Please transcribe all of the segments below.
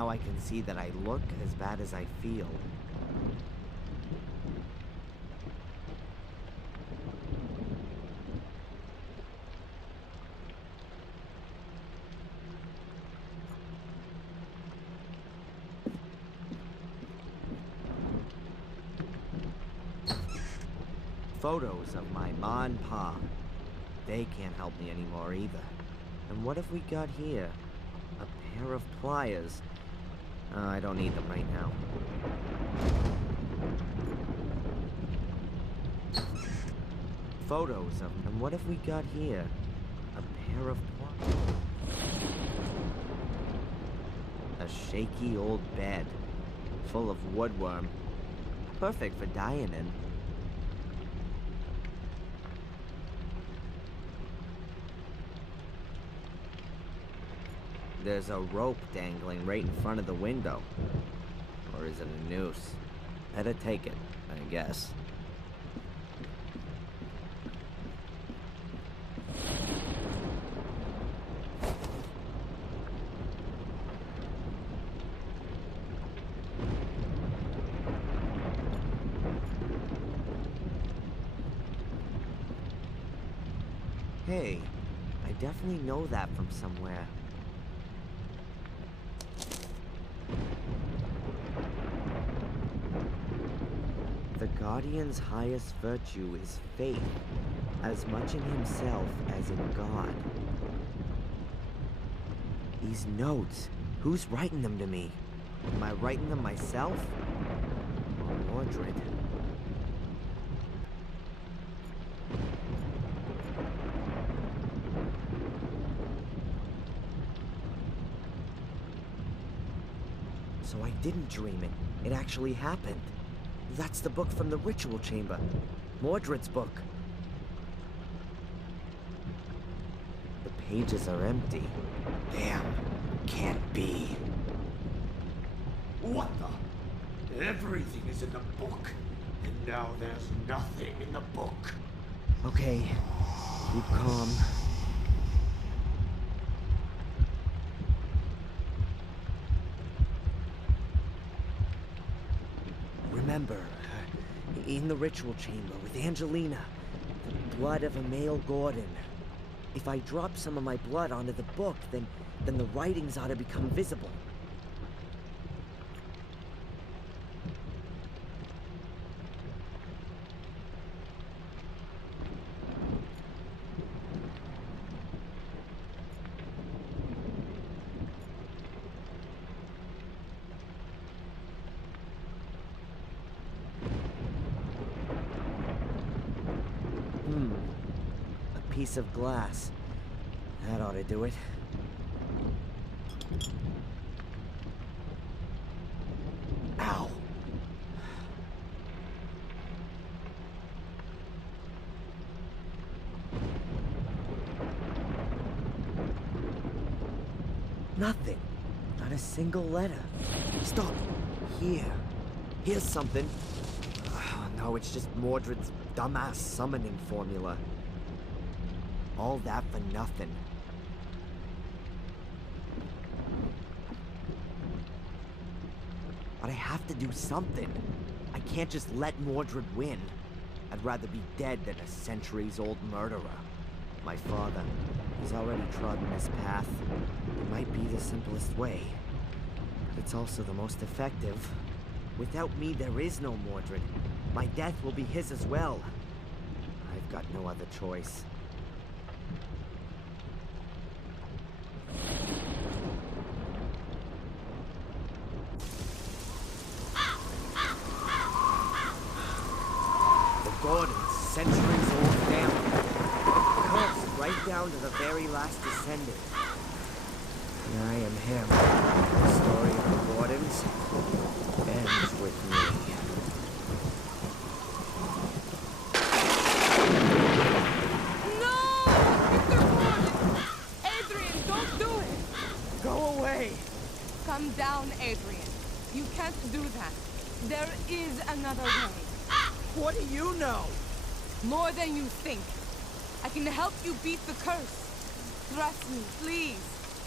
now I can see that I look as bad as I feel. Photos of my ma and pa. They can't help me anymore either. And what have we got here? A pair of pliers. I don't need them right now. Photos of them. And what have we got here? A pair of pliers. A shaky old bed. Full of woodworm. Perfect for dying in. There's a rope dangling right in front of the window. Or is it a noose? Better take it, I guess. Hey, I definitely know that from somewhere. The Guardian's highest virtue is faith, as much in himself as in God. These notes, who's writing them to me? Am I writing them myself? Or Mordred? So I didn't dream it. It actually happened. That's the book from the ritual chamber. Mordred's book. The pages are empty. Damn. Can't be. What the? Everything is in the book. And now there's nothing in the book. Okay. Keep calm. Remember, in the ritual chamber with Angelina, the blood of a male Gordon. If I drop some of my blood onto the book, then the writings ought to become visible. A piece of glass. That ought to do it. Ow! Nothing. Not a single letter. Stop. Here. Here's something. Oh, no, it's just Mordred's dumbass summoning formula. All that for nothing. But I have to do something. I can't just let Mordred win. I'd rather be dead than a centuries-old murderer. My father, he's already trodden this path. It might be the simplest way, but it's also the most effective. Without me, there is no Mordred. My death will be his as well. I've got no other choice. Gordon's centuries-old family. Cursed right down to the very last descendant. And I am him. The story of the Gordons ends with me. No! Mr. Gordon! Adrian, don't do it! Go away! Come down, Adrian. You can't do that. There is another way. What do you know? More than you think. I can help you beat the curse. Trust me, please.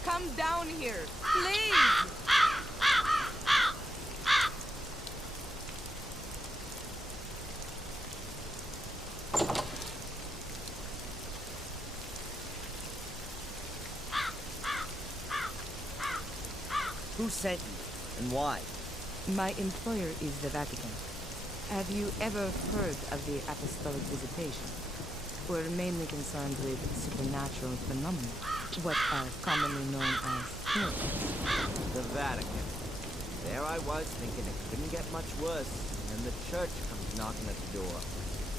Come down here. Please! Who sent you, and why? My employer is the Vatican. Have you ever heard of the apostolic visitation? We're mainly concerned with supernatural phenomena, what are commonly known as miracles. The Vatican. There I was thinking it couldn't get much worse, and the church comes knocking at the door.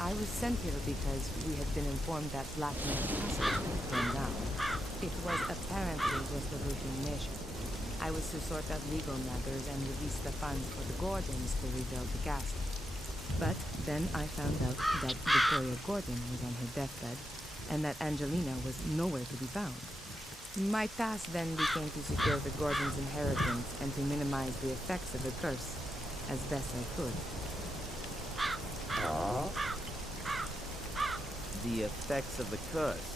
I was sent here because we had been informed that Blackmore Castle had burned down. It was apparently just a routine mission. I was to sort out legal matters and release the funds for the Gordons to rebuild the castle. But then I found out that Victoria Gordon was on her deathbed, and that Angelina was nowhere to be found. My task then became to secure the Gordons' inheritance and to minimize the effects of the curse as best I could. The effects of the curse?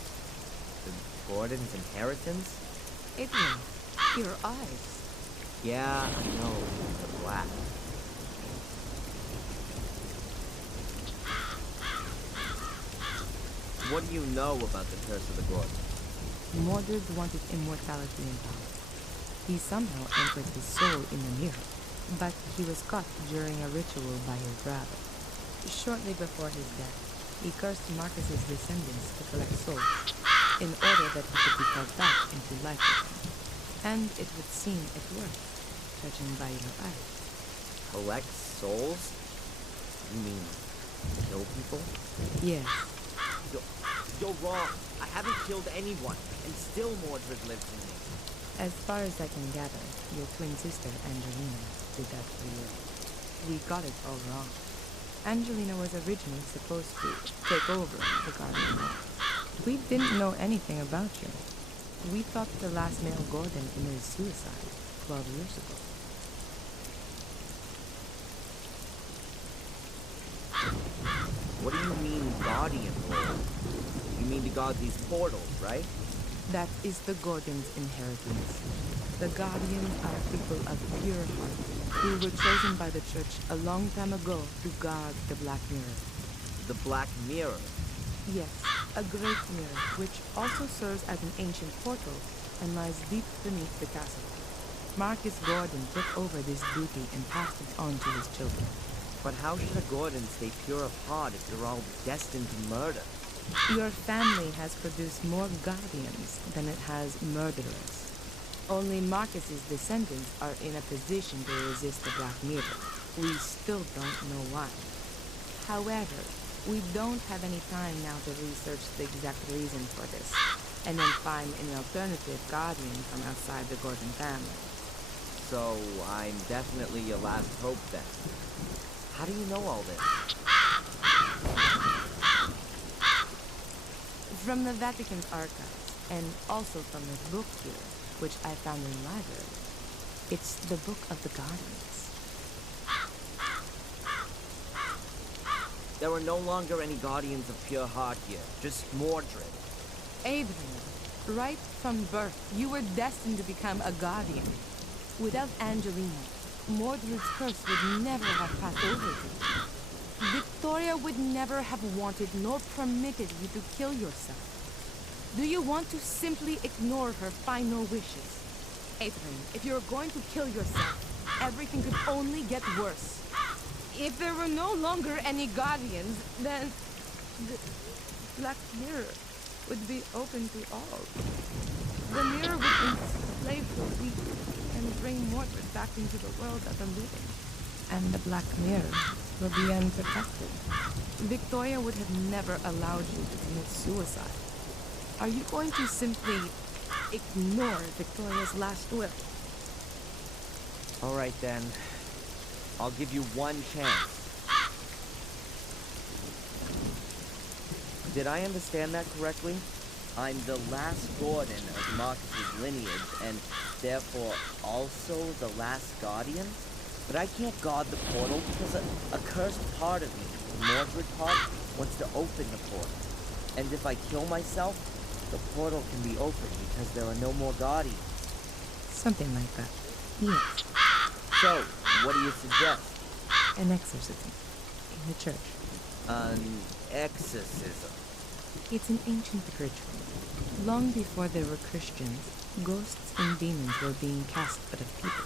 The Gordon's inheritance? Adrian, your eyes. Yeah, I know. The black. What do you know about the curse of the Gordon? Mordred wanted immortality and power. He somehow anchored his soul in the mirror, but he was caught during a ritual by his brother. Shortly before his death, he cursed Marcus's descendants to collect souls, in order that he could be called back into life again. And it would seem it worked, judging by your eyes. Collect souls? You mean kill people? Yes. You're wrong. I haven't killed anyone, and still Mordred lives in me. As far as I can gather, your twin sister, Angelina, did that for you. We got it all wrong. Angelina was originally supposed to take over the Guardian role. We didn't know anything about you. We thought the last male Gordon committed suicide 12 years ago. What do you mean, Guardian role? You mean to guard these portals, right? That is the Gordon's inheritance. The Guardians are people of pure heart who were chosen by the Church a long time ago to guard the Black Mirror. The Black Mirror? Yes, a great mirror, which also serves as an ancient portal and lies deep beneath the castle. Marcus Gordon took over this duty and passed it on to his children. But how should a Gordon stay pure of heart if they're all destined to murder? Your family has produced more Guardians than it has murderers. Only Marcus's descendants are in a position to resist the Black Mirror. We still don't know why. However, we don't have any time now to research the exact reason for this, and then find an alternative Guardian from outside the Gordon family. So, I'm definitely your last hope then. How do you know all this? From the Vatican's archives, and also from this book here, which I found in the library. It's the Book of the Guardians. There are no longer any Guardians of pure heart here, just Mordred. Adrian, right from birth, you were destined to become a Guardian. Without Angelina, Mordred's curse would never have passed over to you. Victoria would never have wanted nor permitted you to kill yourself. Do you want to simply ignore her final wishes? Adrian, if you're going to kill yourself, everything could only get worse. If there were no longer any Guardians, then the Black Mirror would be open to all. The mirror would enslave the weak and bring Mordred back into the world of the living. And the Black Mirror will be unprotected. Victoria would have never allowed you to commit suicide. Are you going to simply ignore Victoria's last will? All right then. I'll give you one chance. Did I understand that correctly? I'm the last Gordon of Marcus's lineage, and therefore also the last Guardian? But I can't guard the portal because a cursed part of me, the Mordred part, wants to open the portal. And if I kill myself, the portal can be opened because there are no more Guardians. Something like that. Yes. So, what do you suggest? An exorcism. In the church. An exorcism? It's an ancient ritual. Long before there were Christians, ghosts and demons were being cast out of people.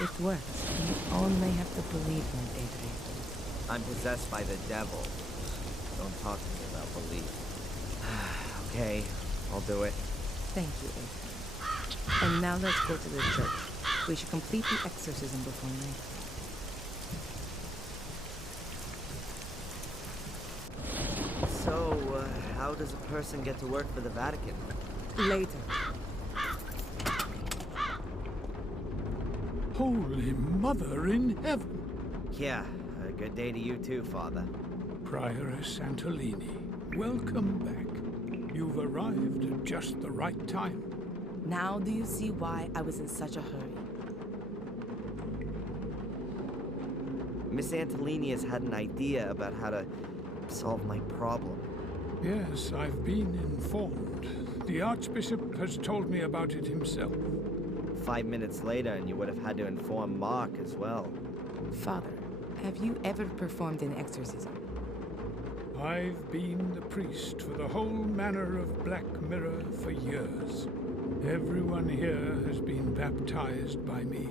It works. You only have to believe me, Adrian. I'm possessed by the devil. Don't talk to me about belief. Okay, I'll do it. Thank you, Adrian. And now let's go to the church. We should complete the exorcism before night. So, how does a person get to work for the Vatican? Later. Holy Mother in Heaven! Yeah, a good day to you too, Father. Prioress Santolini, welcome back. You've arrived at just the right time. Now do you see why I was in such a hurry? Miss Antolini has had an idea about how to solve my problem. Yes, I've been informed. The Archbishop has told me about it himself. 5 minutes later, and you would have had to inform Mark as well. Father, have you ever performed an exorcism? I've been the priest for the whole manor of Black Mirror for years. Everyone here has been baptized by me,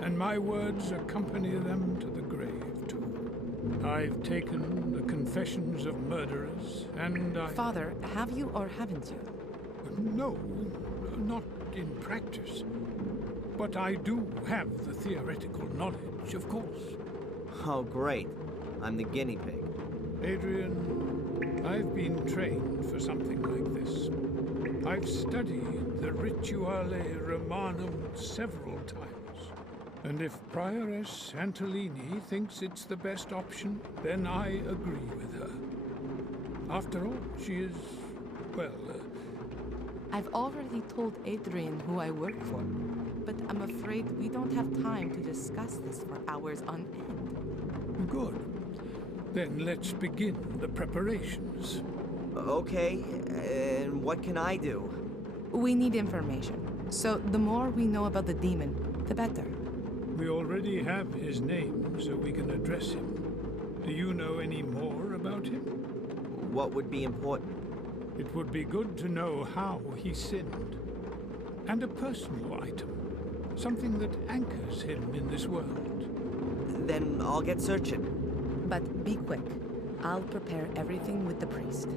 and my words accompany them to the grave, too. I've taken the confessions of murderers, and Father, have you or haven't you? No, not in practice. But I do have the theoretical knowledge, of course. Oh, great. I'm the guinea pig. Adrian, I've been trained for something like this. I've studied the Rituale Romanum several times. And if Prioress Antolini thinks it's the best option, then I agree with her. After all, she is, well... I've already told Adrian who I work for, but I'm afraid we don't have time to discuss this for hours on end. Good. Then let's begin the preparations. Okay, and what can I do? We need information. So the more we know about the demon, the better. We already have his name, so we can address him. Do you know any more about him? What would be important? It would be good to know how he sinned. And a personal item. Something that anchors him in this world. Then I'll get searching. But be quick. I'll prepare everything with the priest.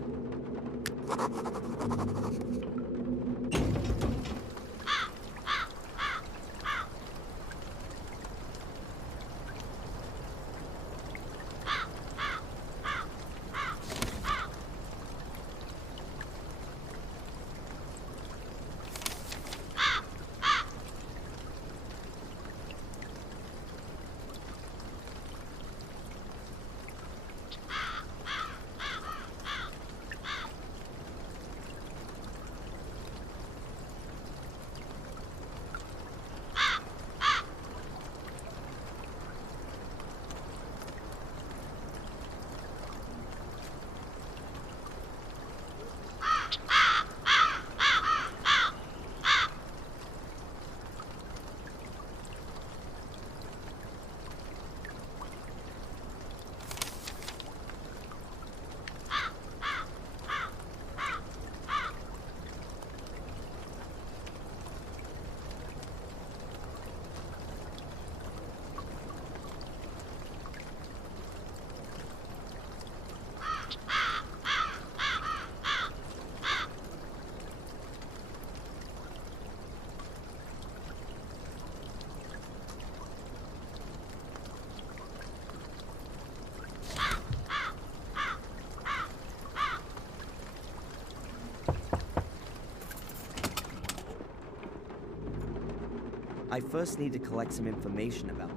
I first need to collect some information about her.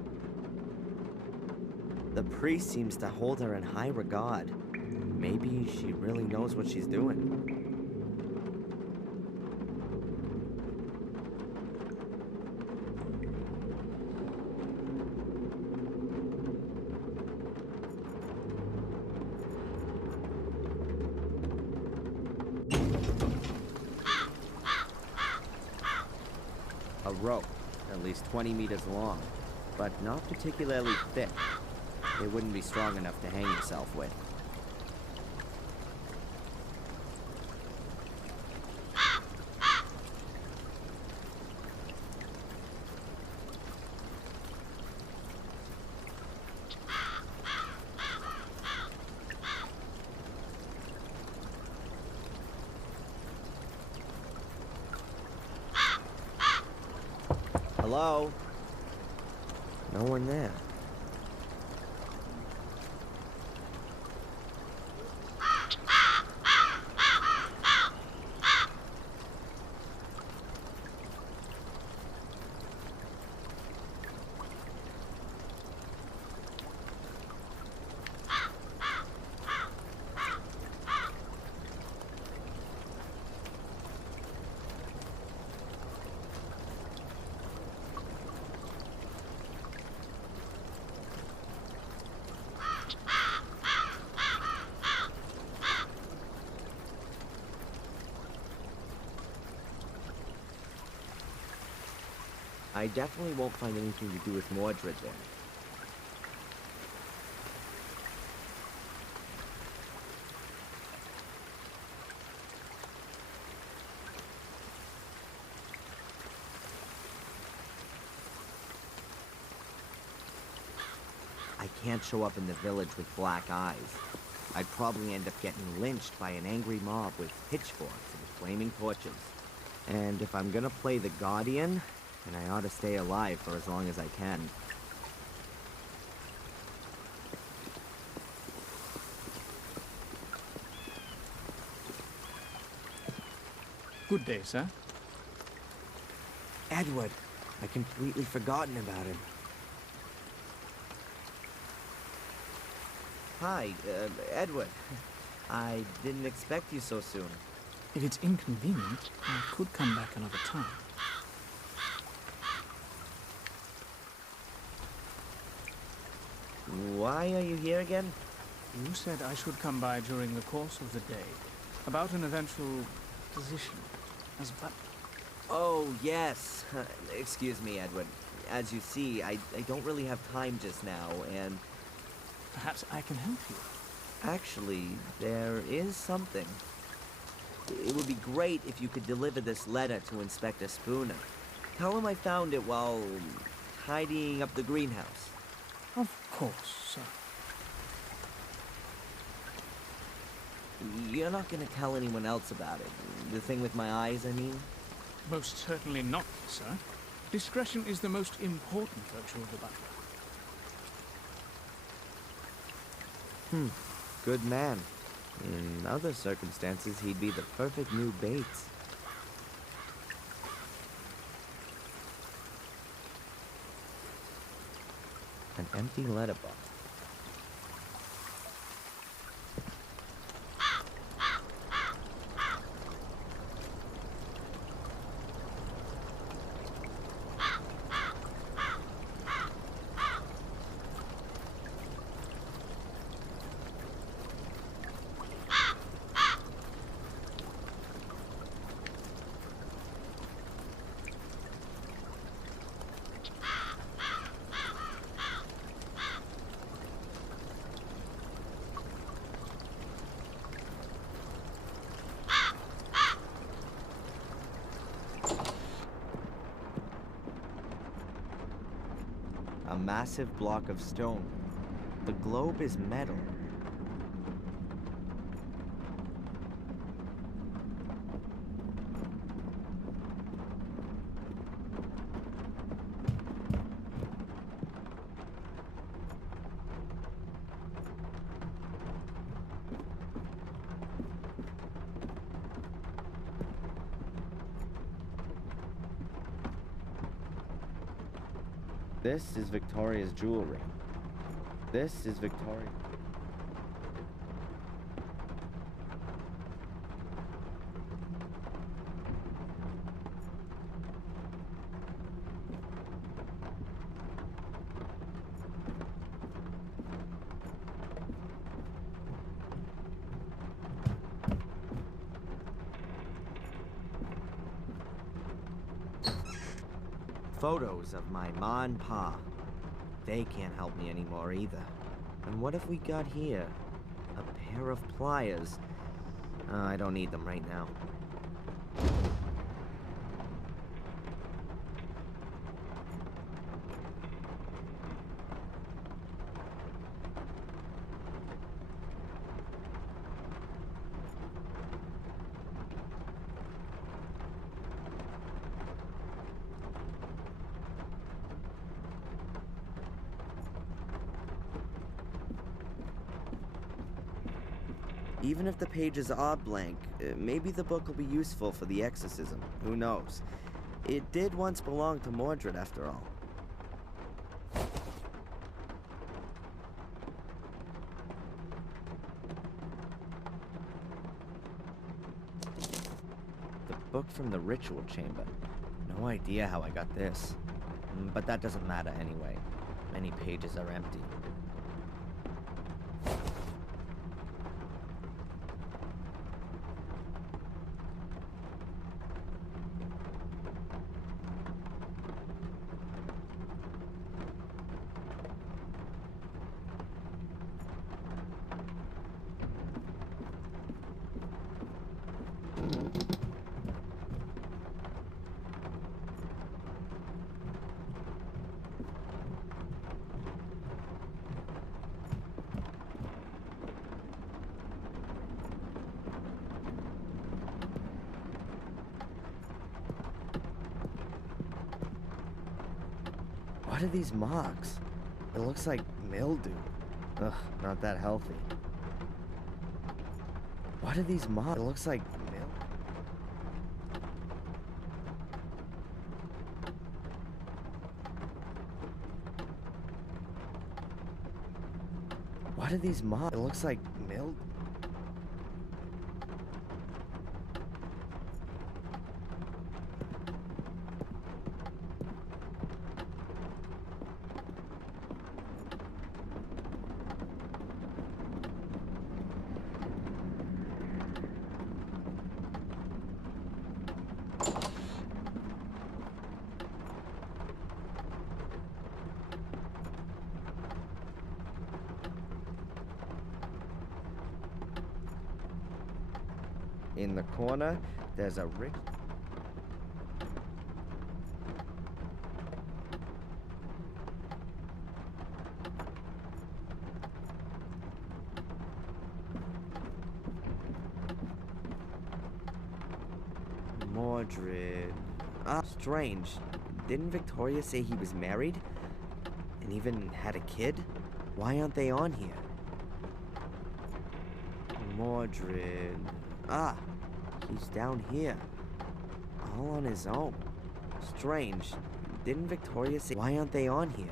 The priest seems to hold her in high regard. Maybe she really knows what she's doing. A rope, at least 20 meters long, but not particularly thick. It wouldn't be strong enough to hang yourself with. Hello? No one there. I definitely won't find anything to do with Mordred there. I can't show up in the village with black eyes. I'd probably end up getting lynched by an angry mob with pitchforks and flaming torches. And if I'm gonna play the Guardian, then I ought to stay alive for as long as I can. Good day, sir. Edward! I'd completely forgotten about him. Hi, Edward. I didn't expect you so soon. If it's inconvenient, I could come back another time. Why are you here again? You said I should come by during the course of the day, about an eventual position as butler. Oh, yes. Excuse me, Edward. As you see, I don't really have time just now, and... Perhaps I can help you. Actually, there is something. It would be great if you could deliver this letter to Inspector Spooner. Tell him I found it while tidying up the greenhouse. Of course, sir. You're not gonna tell anyone else about it. The thing with my eyes, I mean? Most certainly not, sir. Discretion is the most important virtue of the butler. Good man. In other circumstances, he'd be the perfect new Bates. An empty letterbox. A massive block of stone. The globe is metal. This is Victoria's jewelry. This is Victoria. Photos of my ma and pa. They can't help me anymore either. And what have we got here? A pair of pliers. I don't need them right now. Even if the pages are blank, maybe the book will be useful for the exorcism. Who knows? It did once belong to Mordred, after all. The book from the ritual chamber. No idea how I got this. But that doesn't matter anyway. Many pages are empty. What are these marks? It looks like mildew. Ugh, not that healthy. What are these marks? It looks like mildew. What are these marks? It looks like mildew. In the corner, there's a rich... Mordred... Ah, strange. Didn't Victoria say he was married? And even had a kid? Why aren't they on here? Mordred... Ah, he's down here. All on his own. Strange. Didn't Victoria say... Why aren't they on here?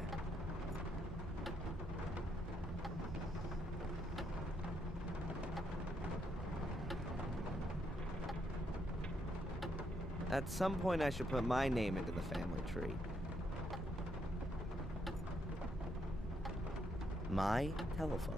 At some point I should put my name into the family tree. My telephone.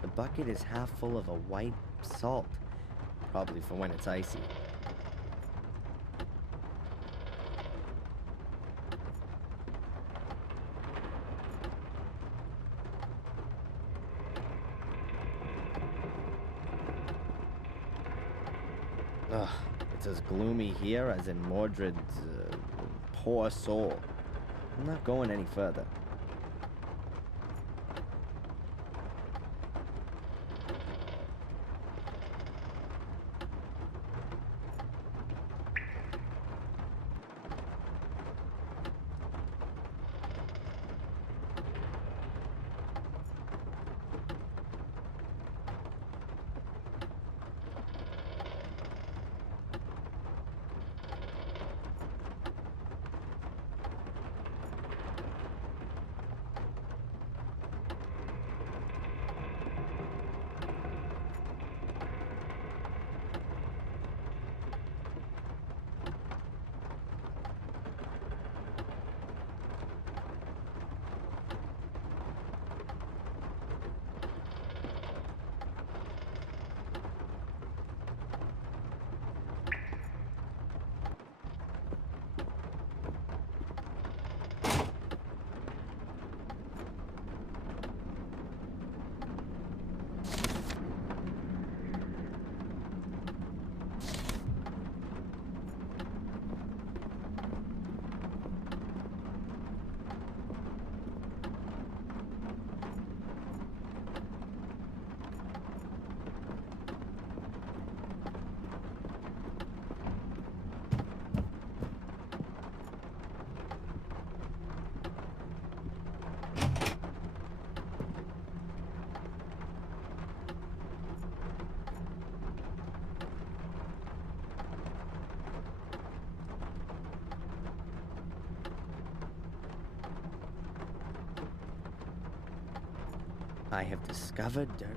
The bucket is half full of a white salt, probably for when it's icy. Ugh, it's as gloomy here as in Mordred's poor soul. I'm not going any further. I have discovered dirt.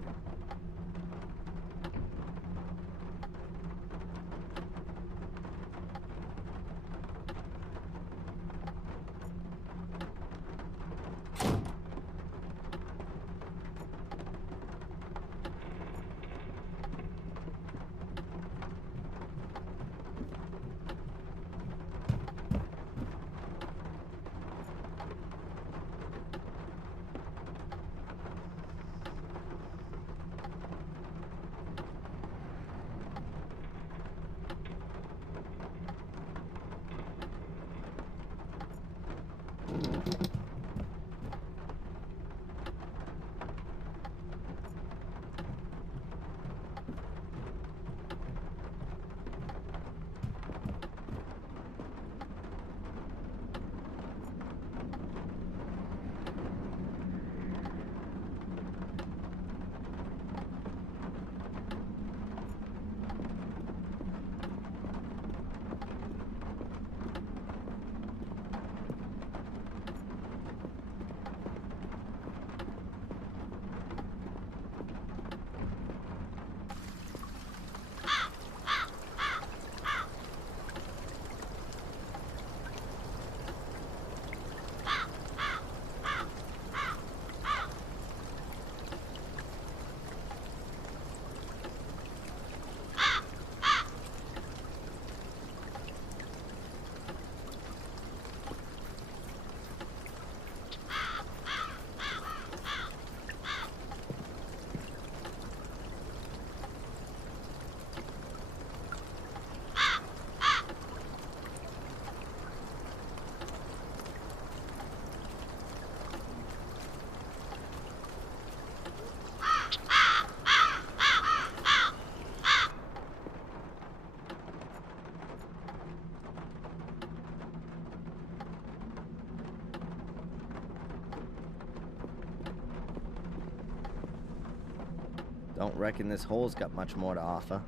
Don't reckon this hole's got much more to offer.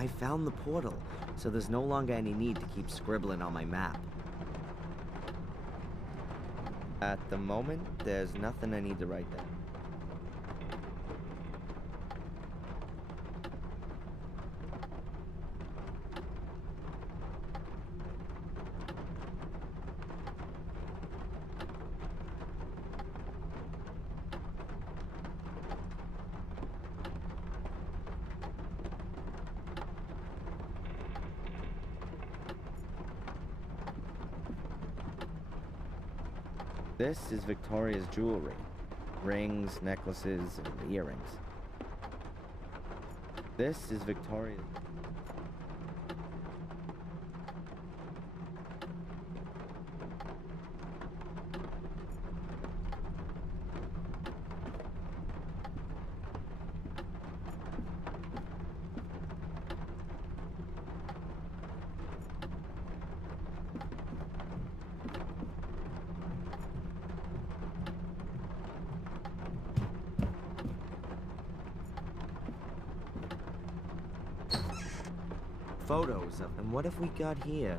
I found the portal, so there's no longer any need to keep scribbling on my map. At the moment, there's nothing I need to write down. This is Victoria's jewelry. Rings, necklaces, and earrings. This is Victoria's... Photos of them. What have we got here?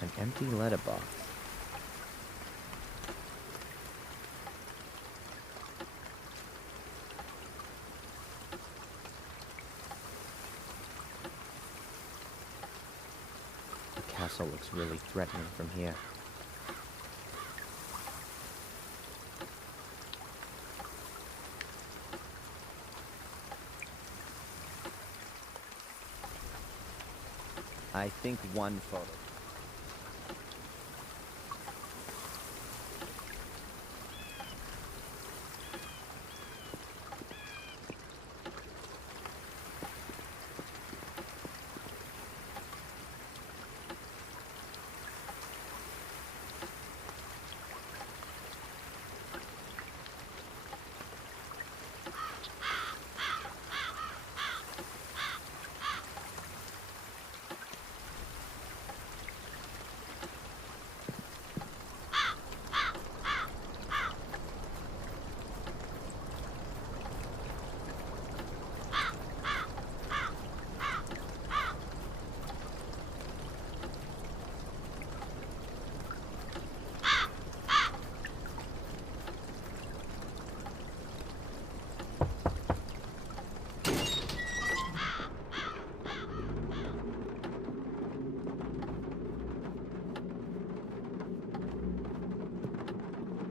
An empty letterbox. The castle looks really threatening from here. I think one photo.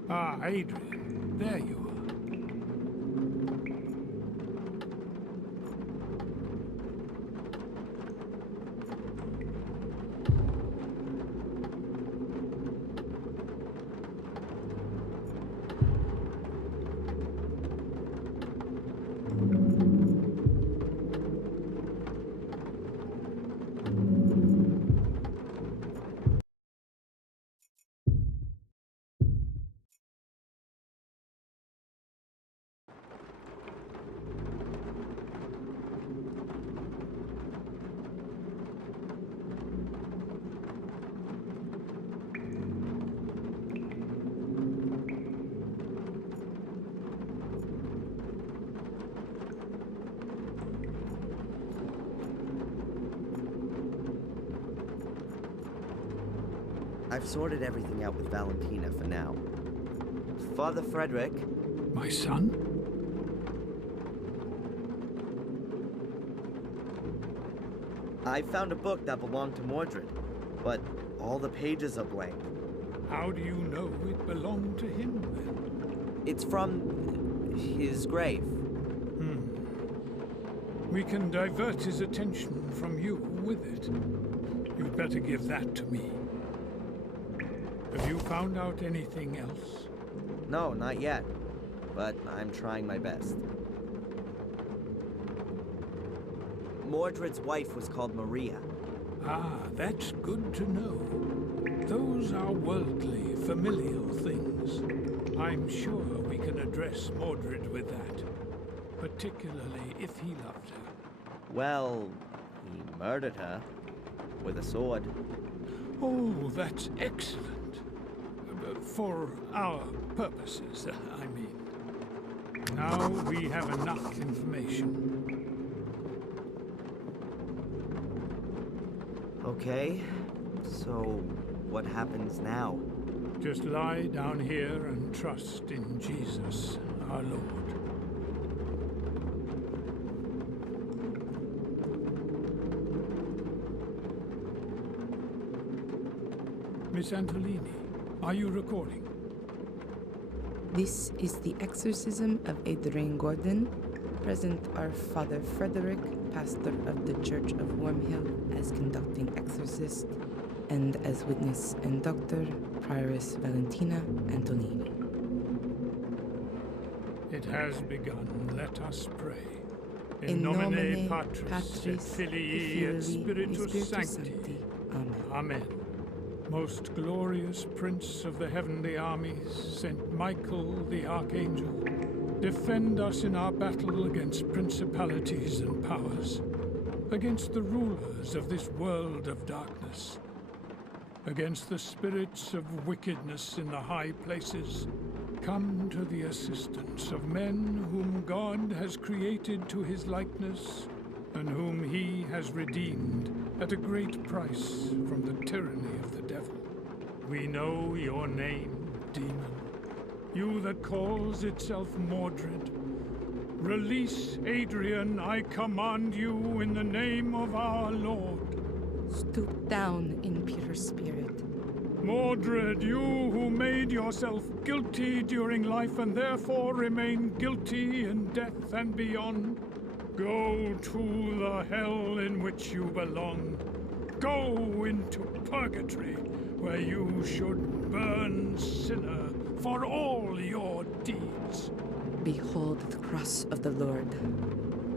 Ah, Adrian, there you are. I've sorted everything out with Valentina for now. Father Frederick, My son? I found a book that belonged to Mordred, but all the pages are blank. How do you know it belonged to him, then? It's from his grave. We can divert his attention from you with it. You'd better give that to me. Have you found out anything else? No, not yet, but I'm trying my best. Mordred's wife was called Maria. Ah, that's good to know. Those are worldly, familial things. I'm sure we can address Mordred with that, particularly if he loved her. Well, he murdered her with a sword. Oh, that's excellent. For our purposes, I mean. Now we have enough information. Okay, so what happens now? Just lie down here and trust in Jesus, our Lord. Miss Antolini, are you recording? This is the exorcism of Adrian Gordon. Present are Father Frederick, pastor of the Church of Wormhill, as conducting exorcist, and as witness and doctor, Prioress Valentina Antolini. It has begun. Let us pray. In nomine Patris et Filii et Spiritus Sancti. Amen. Amen. Most glorious Prince of the heavenly armies, Saint Michael the Archangel, defend us in our battle against principalities and powers, against the rulers of this world of darkness, against the spirits of wickedness in the high places. Come to the assistance of men whom God has created to his likeness, and whom he has redeemed at a great price from the tyranny of the devil. We know your name, demon, you that calls itself Mordred. Release Adrian, I command you in the name of our Lord. Stoop down in pure spirit. Mordred, you who made yourself guilty during life and therefore remain guilty in death and beyond, go to the hell in which you belong. Go into purgatory, where you should burn sinner for all your deeds. Behold the cross of the Lord.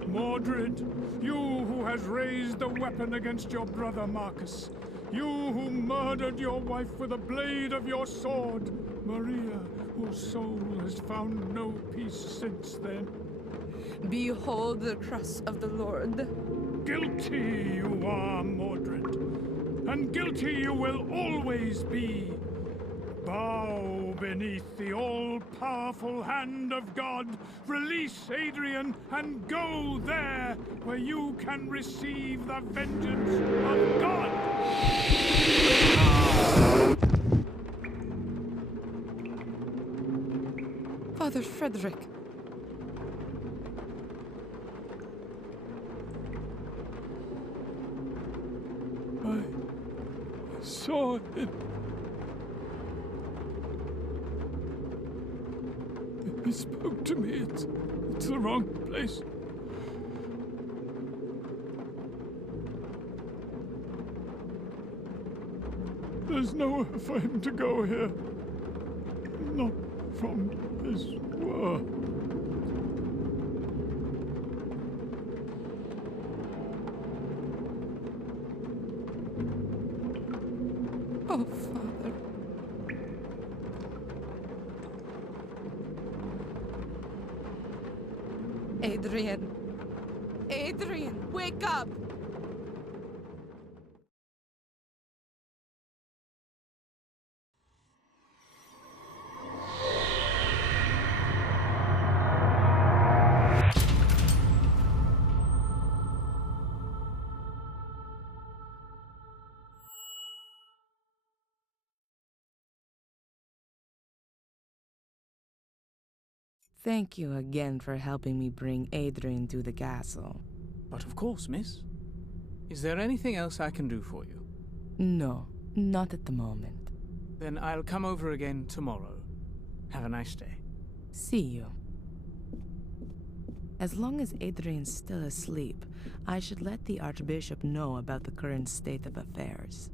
Mordred, you who has raised a weapon against your brother Marcus, you who murdered your wife with a blade of your sword, Maria, whose soul has found no peace since then. Behold the cross of the Lord. Guilty you are, Mordred, and guilty you will always be. Bow beneath the all-powerful hand of God. Release Adrian and go there where you can receive the vengeance of God. Father Frederick. I saw it. He spoke to me. It's the wrong place. There's nowhere for him to go here. Not from this world. Oh, Father. Adrian. Adrian, wake up! Thank you again for helping me bring Adrian to the castle. But of course, miss. Is there anything else I can do for you? No, not at the moment. Then I'll come over again tomorrow. Have a nice day. See you. As long as Adrian's still asleep, I should let the Archbishop know about the current state of affairs.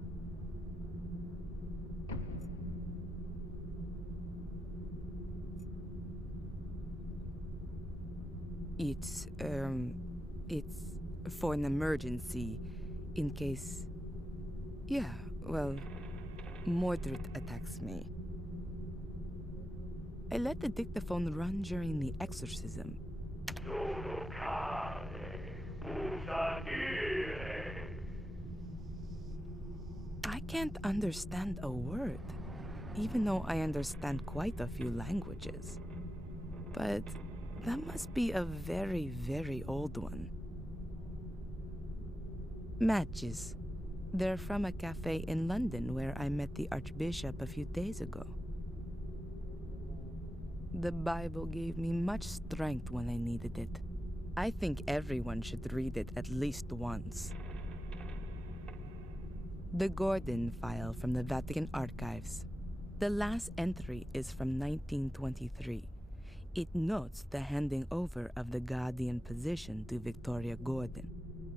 It's for an emergency, in case... Yeah, well, Mordred attacks me. I let the dictaphone run during the exorcism. I can't understand a word, even though I understand quite a few languages. But that must be a very, very old one. Matches. They're from a cafe in London where I met the Archbishop a few days ago. The Bible gave me much strength when I needed it. I think everyone should read it at least once. The Gordon file from the Vatican Archives. The last entry is from 1923. It notes the handing over of the guardian position to Victoria Gordon.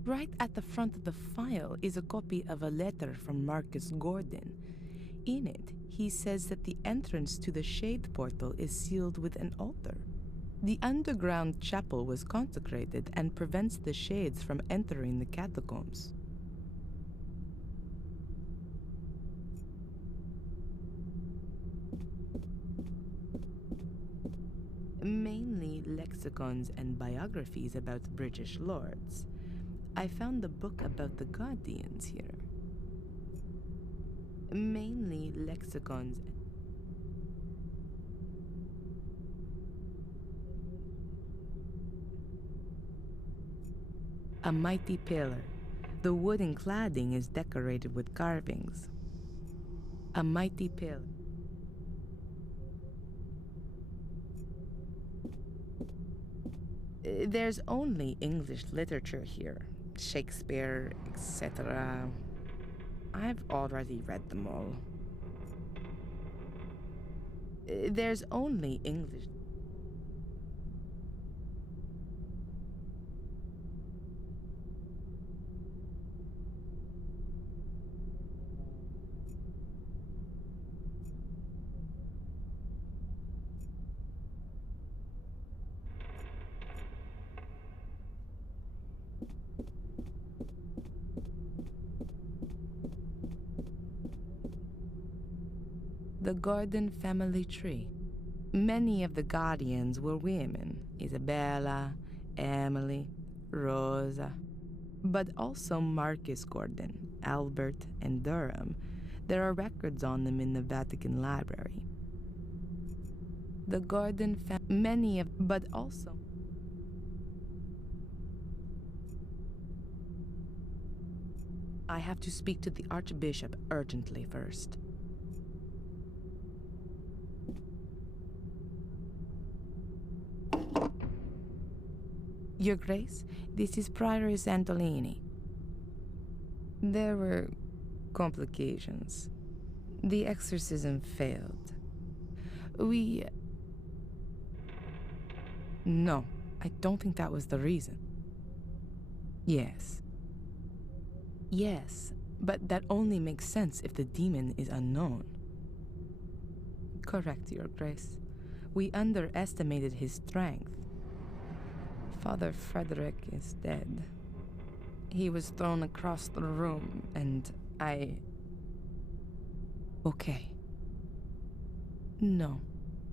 Right at the front of the file is a copy of a letter from Marcus Gordon. In it, he says that the entrance to the Shade Portal is sealed with an altar. The underground chapel was consecrated and prevents the Shades from entering the catacombs. Mainly lexicons and biographies about British lords. I found the book about the Guardians here. Mainly lexicons. A mighty pillar. The wooden cladding is decorated with carvings. A mighty pillar. There's only English literature here. Shakespeare, etc. I've already read them all. There's only English. The Gordon family tree. Many of the guardians were women. Isabella, Emily, Rosa, but also Marcus Gordon, Albert, and Durham. There are records on them in the Vatican Library. The Gordon many of, but also... I have to speak to the Archbishop urgently first. Your Grace, this is Prior Santolini. There were complications. The exorcism failed. No, I don't think that was the reason. Yes. Yes, but that only makes sense if the demon is unknown. Correct, Your Grace. We underestimated his strength. Father Frederick is dead. He was thrown across the room, and Okay. No.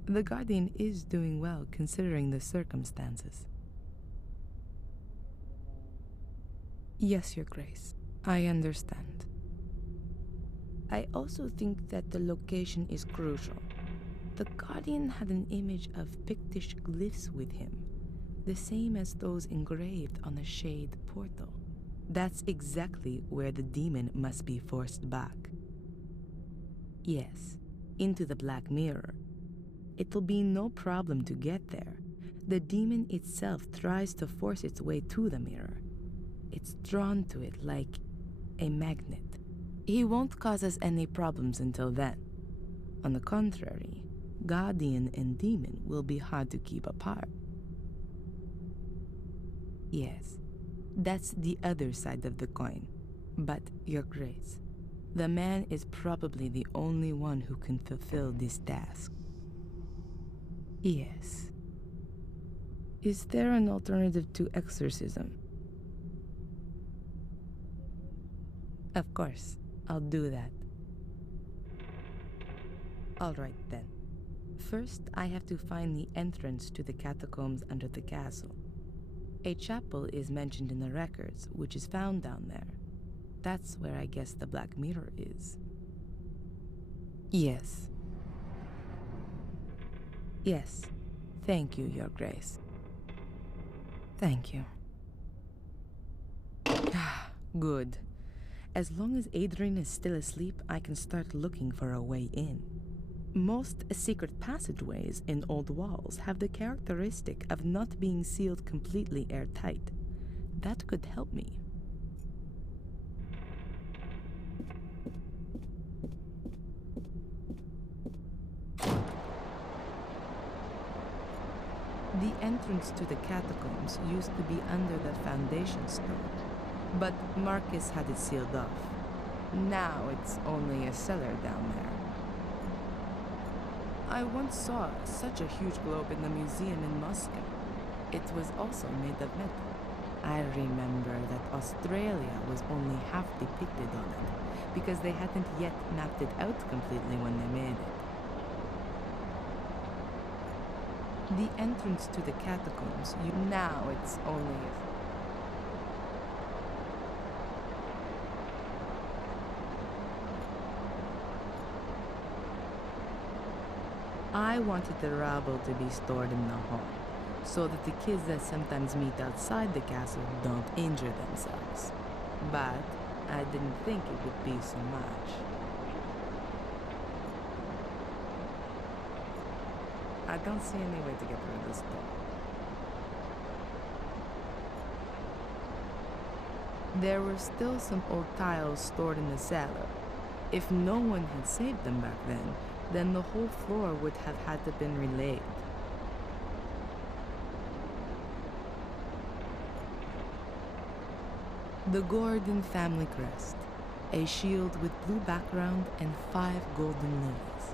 The Guardian is doing well considering the circumstances. Yes, Your Grace. I understand. I also think that the location is crucial. The Guardian had an image of Pictish glyphs with him, the same as those engraved on the Shade Portal. That's exactly where the demon must be forced back. Yes, into the Black Mirror. It'll be no problem to get there. The demon itself tries to force its way to the mirror. It's drawn to it like a magnet. He won't cause us any problems until then. On the contrary, Guardian and demon will be hard to keep apart. Yes, that's the other side of the coin. But, Your Grace, the man is probably the only one who can fulfill this task. Yes. Is there an alternative to exorcism? Of course, I'll do that. All right then. First, I have to find the entrance to the catacombs under the castle. A chapel is mentioned in the records, which is found down there. That's where I guess the Black Mirror is. Yes. Yes. Thank you, Your Grace. Thank you. Good. As long as Adrian is still asleep, I can start looking for a way in. Most secret passageways in old walls have the characteristic of not being sealed completely airtight. That could help me. The entrance to the catacombs used to be under the foundation stone, but Marcus had it sealed off. Now it's only a cellar down there. I once saw such a huge globe in the museum in Moscow. It was also made of metal. I remember that Australia was only half depicted on it, because they hadn't yet mapped it out completely when they made it. The entrance to the catacombs, now it's only I wanted the rubble to be stored in the hall, so that the kids that sometimes meet outside the castle don't injure themselves. But I didn't think it would be so much. I don't see any way to get rid of this door. There were still some old tiles stored in the cellar. If no one had saved them back then the whole floor would have had to been relaid. The Gordon family crest, a shield with blue background and 5 golden lilies.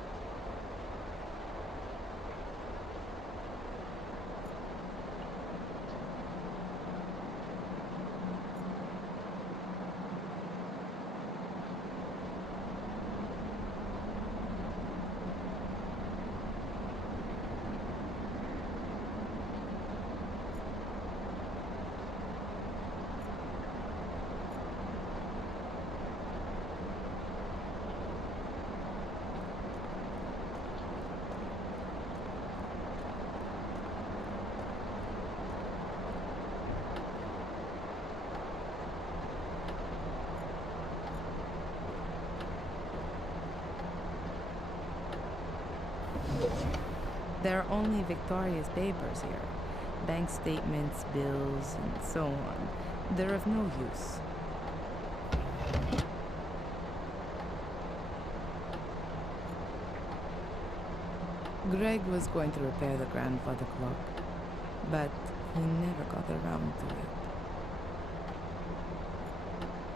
There are only Victoria's papers here. Bank statements, bills, and so on. They're of no use. Greg was going to repair the grandfather clock, but he never got around to it.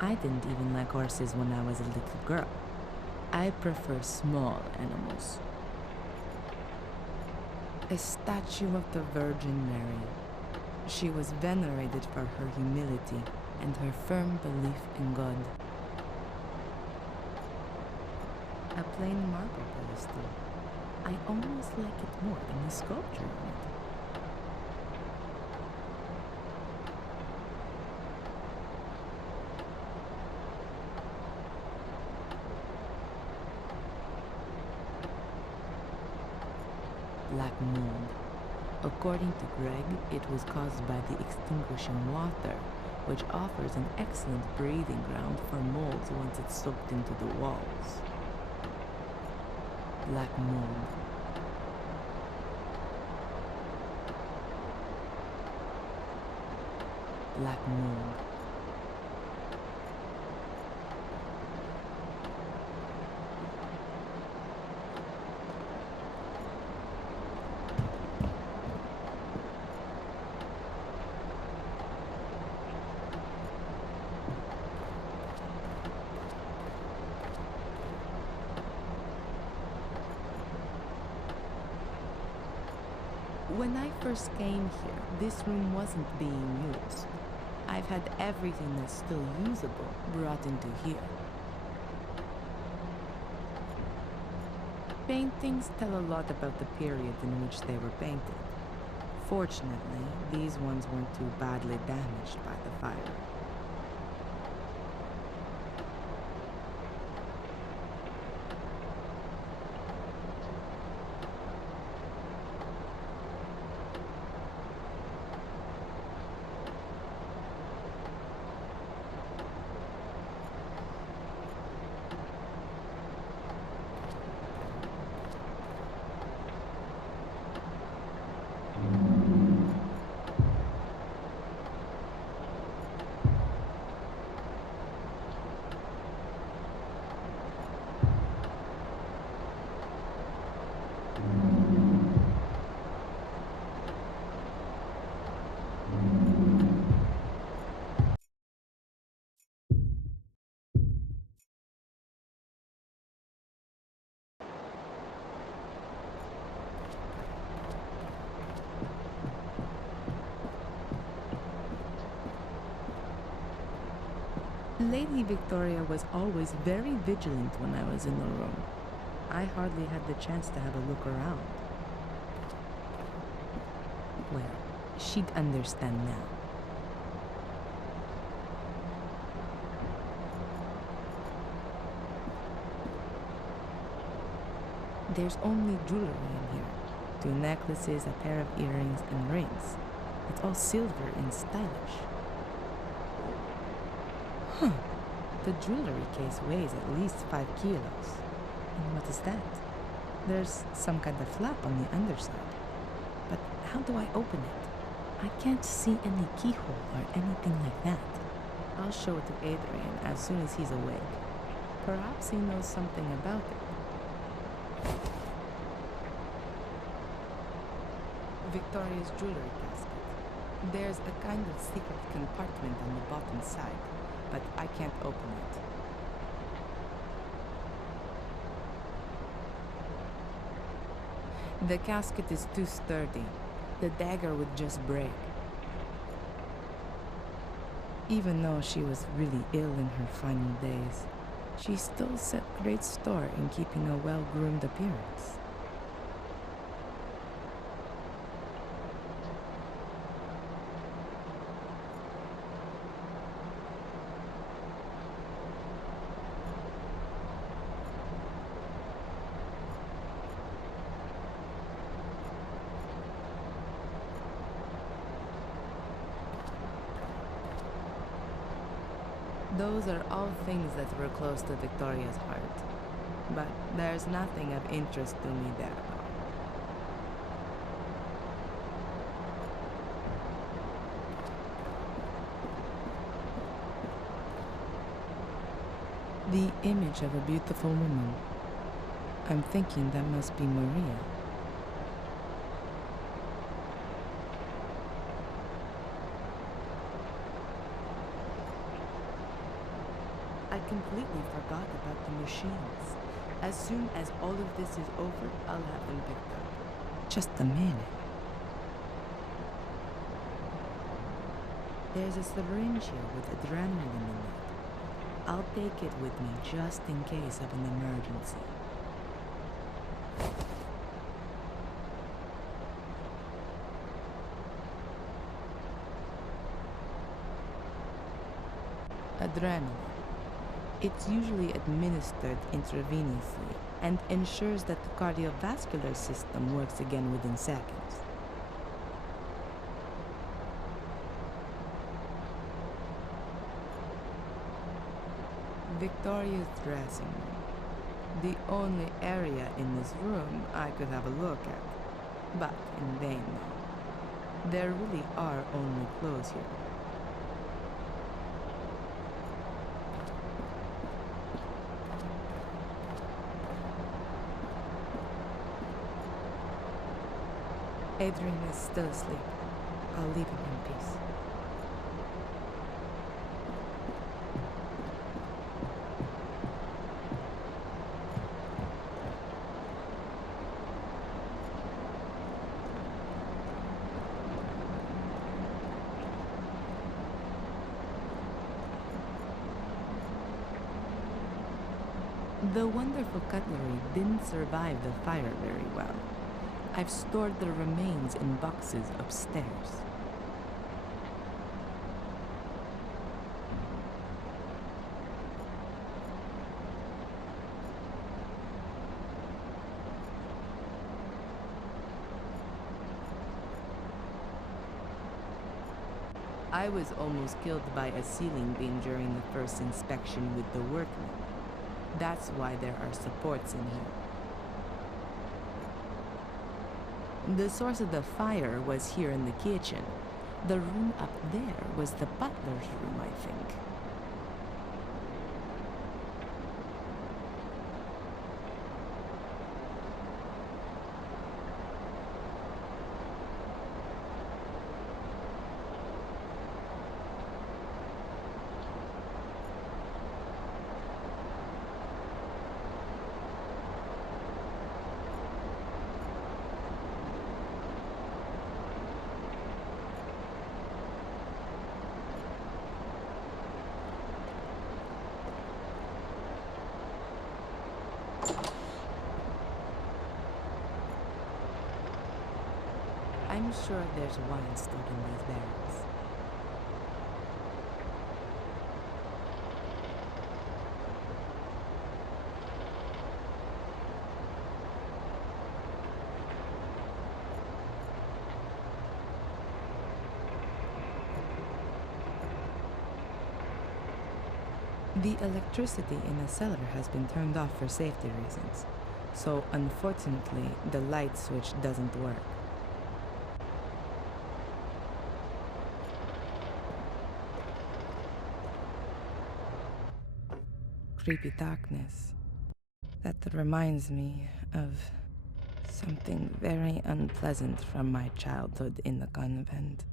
I didn't even like horses when I was a little girl. I prefer small animals. A statue of the Virgin Mary. She was venerated for her humility and her firm belief in God. A plain marble pedestal. I almost like it more than the sculpture on it. Black mold. According to Greg, it was caused by the extinguishing water, which offers an excellent breeding ground for molds once it's soaked into the walls. Black mold. Black mold. When I first came here, this room wasn't being used. I've had everything that's still usable brought into here. Paintings tell a lot about the period in which they were painted. Fortunately, these ones weren't too badly damaged by the fire. Lady Victoria was always very vigilant when I was in the room. I hardly had the chance to have a look around. Well, she'd understand now. There's only jewelry in here. 2 necklaces, a pair of earrings, and rings. It's all silver and stylish. Huh. The jewelry case weighs at least 5 kilos. And what is that? There's some kind of flap on the underside. But how do I open it? I can't see any keyhole or anything like that. I'll show it to Adrian as soon as he's awake. Perhaps he knows something about it. Victoria's jewelry casket. There's a kind of secret compartment on the bottom side, but I can't open it. The casket is too sturdy. The dagger would just break. Even though she was really ill in her final days, she still set great store in keeping a well-groomed appearance. Those are all things that were close to Victoria's heart. But there's nothing of interest to me there. The image of a beautiful woman. I'm thinking that must be Maria. I completely forgot about the machines. As soon as all of this is over, I'll have them picked up. Just a minute. There's a syringe here with adrenaline in it. I'll take it with me just in case of an emergency. Adrenaline. It's usually administered intravenously and ensures that the cardiovascular system works again within seconds. Victoria's dressing room. The only area in this room I could have a look at, but in vain now. There really are only clothes here. Adrian is still asleep. I'll leave him in peace. The wonderful cutlery didn't survive the fire very well. I've stored the remains in boxes upstairs. I was almost killed by a ceiling beam during the first inspection with the workmen. That's why there are supports in here. The source of the fire was here in the kitchen. The room up there was the butler's room, I think. I'm sure there's wine stored in these barrels. The electricity in the cellar has been turned off for safety reasons, so unfortunately the light switch doesn't work. Creepy darkness. That reminds me of something very unpleasant from my childhood in the convent.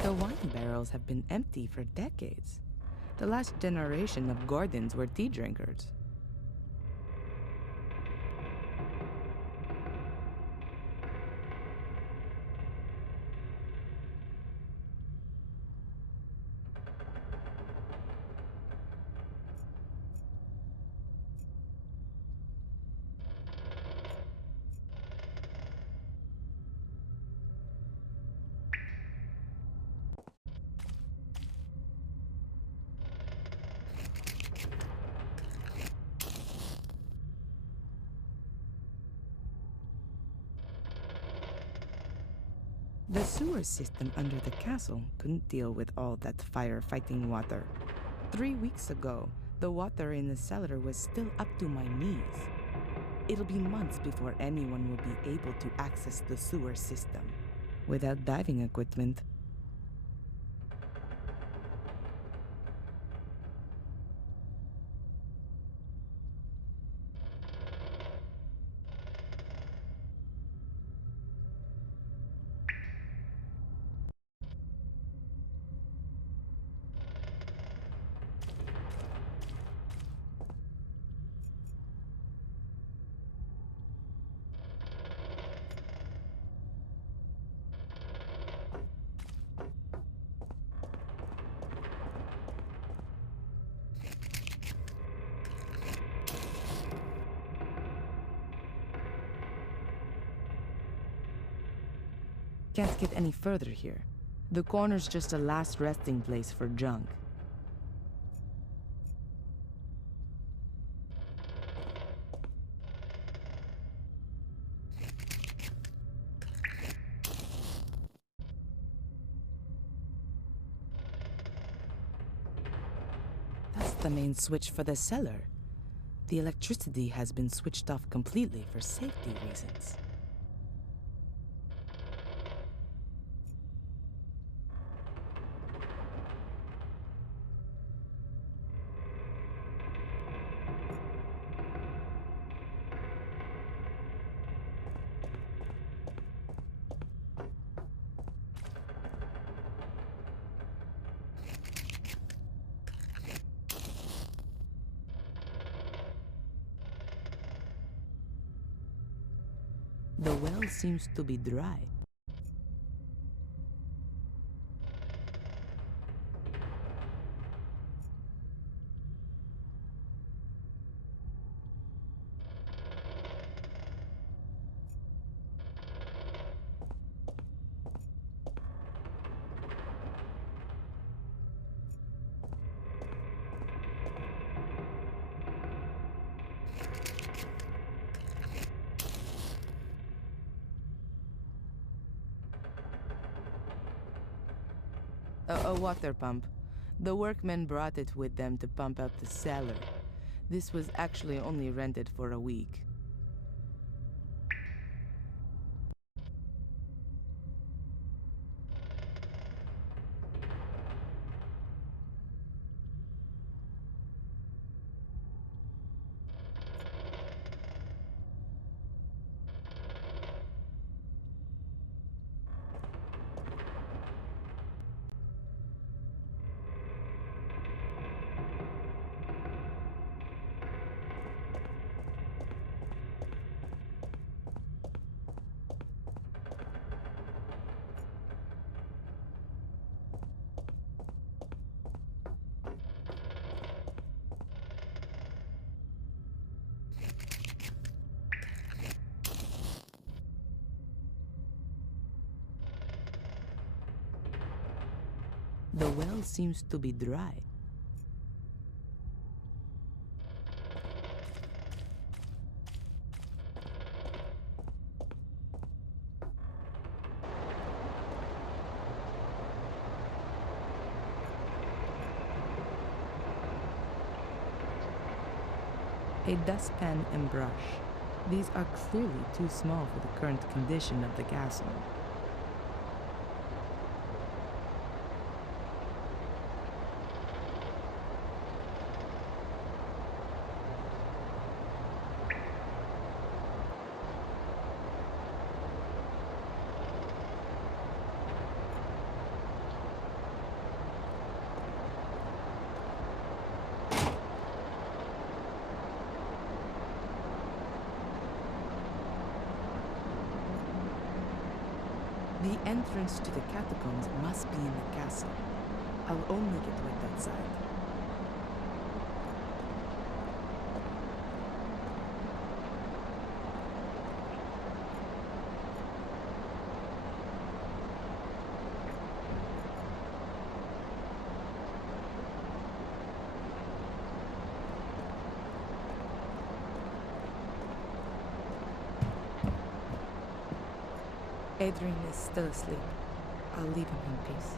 The wine barrels have been empty for decades. The last generation of Gordons were tea drinkers. The sewer system under the castle couldn't deal with all that firefighting water. 3 weeks ago, the water in the cellar was still up to my knees. It'll be months before anyone will be able to access the sewer system without diving equipment. Can't get any further here. The corner's just a last resting place for junk. lost the main switch for the cellar. The electricity has been switched off completely for safety reasons. The well seems to be dry. A water pump. The workmen brought it with them to pump out the cellar. This was actually only rented for a week. The well seems to be dry. A dustpan and brush. These are clearly too small for the current condition of the castle. The entrance to the catacombs must be in the castle. I'll only get to it that side. Adrian is still asleep. I'll leave him in peace.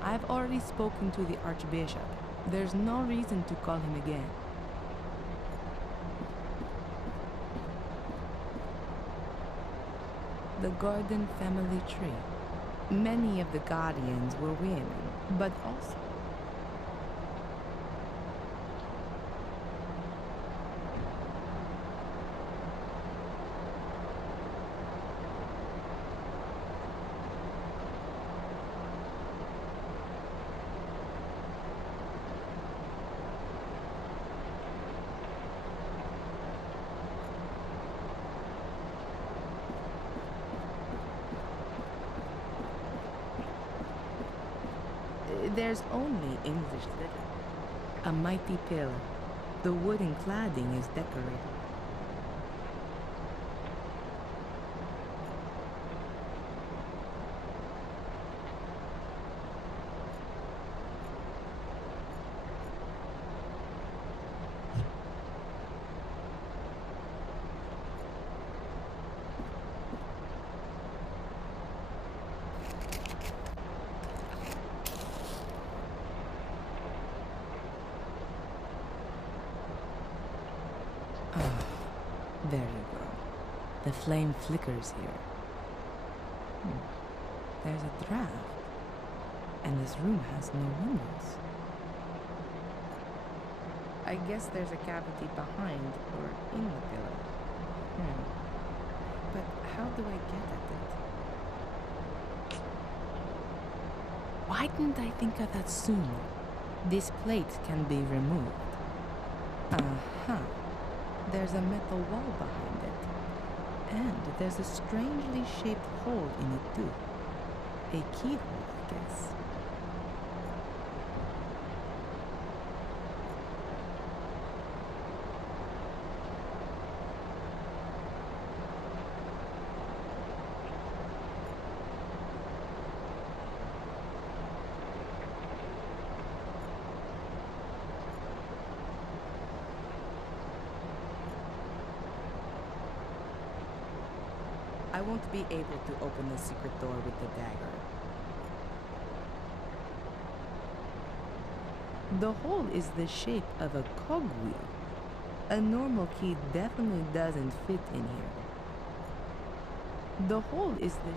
I've already spoken to the Archbishop. There's no reason to call him again. The Gordon family tree. Many of the Guardians were women, but also there's only English literature. A mighty pillar. The wooden cladding is decorated. There you go. The flame flickers here. There's a draft. And this room has no windows. I guess there's a cavity behind or in the pillar. But how do I get at it? Why didn't I think of that sooner? This plate can be removed. There's a metal wall behind it. And there's a strangely shaped hole in it too. A keyhole, I guess. I won't be able to open the secret door with the dagger. The hole is the shape of a cogwheel. A normal key definitely doesn't fit in here. The hole is the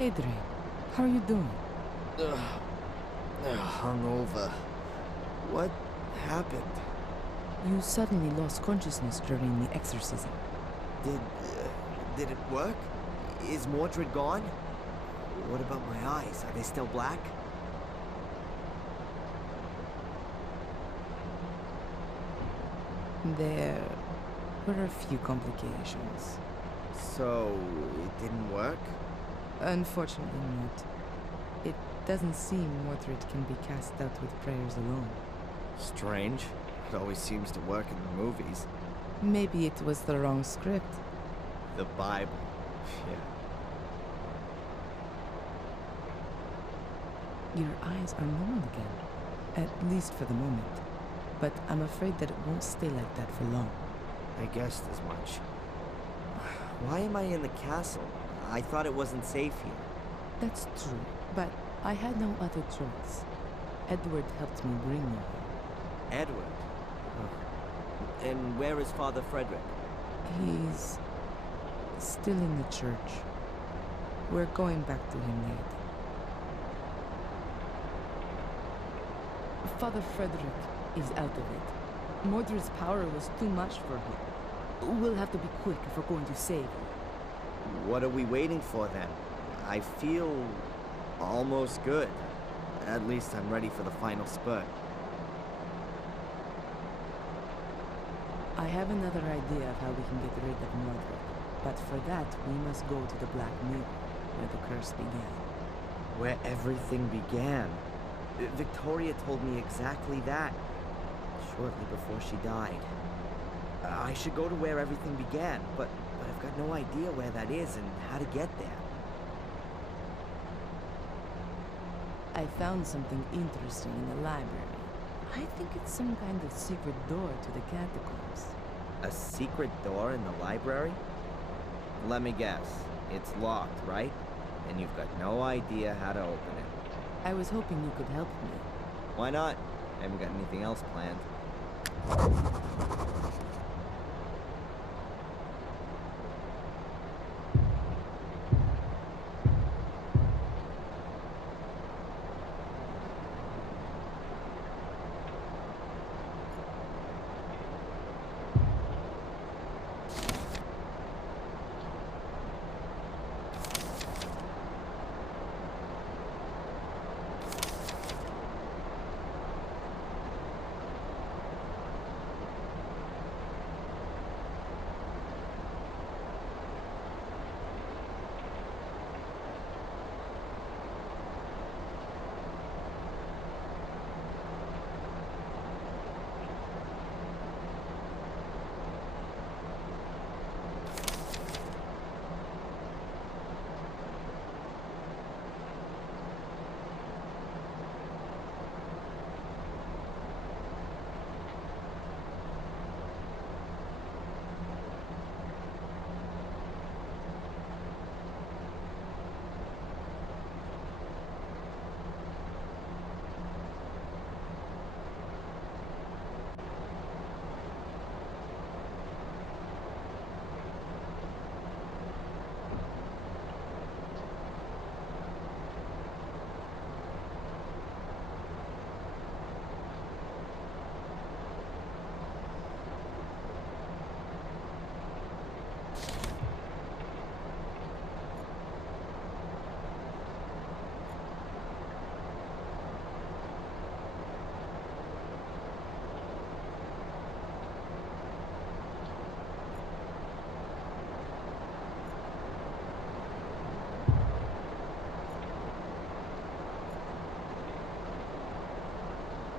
Adrian, how are you doing? Hungover. What happened? You suddenly lost consciousness during the exorcism. Did it work? Is Mordred gone? What about my eyes? Are they still black? There were a few complications. So, it didn't work? Unfortunately not. It doesn't seem Mordred can be cast out with prayers alone. Strange. It always seems to work in the movies. Maybe it was the wrong script. The Bible. Yeah. Your eyes are normal again. At least for the moment. But I'm afraid that it won't stay like that for long. I guessed as much. Why am I in the castle? I thought it wasn't safe here. That's true, but I had no other choice. Edward helped me bring you here. Edward? Oh. And where is Father Frederick? He's still in the church. We're going back to him later. Father Frederick is out of it. Mordred's power was too much for him. We'll have to be quick if we're going to save him. What are we waiting for then? I feel almost good. At least I'm ready for the final spurt. I have another idea of how we can get rid of Mordred. But for that, we must go to the Black Mirror, where the curse began. Where everything began. Victoria told me exactly that, shortly before she died. I should go to where everything began, but I've got no idea where that is and how to get there. I found something interesting in the library. I think it's some kind of secret door to the catacombs. A secret door in the library? Let me guess. It's locked, right? And you've got no idea how to open it. I was hoping you could help me. Why not? I haven't got anything else planned.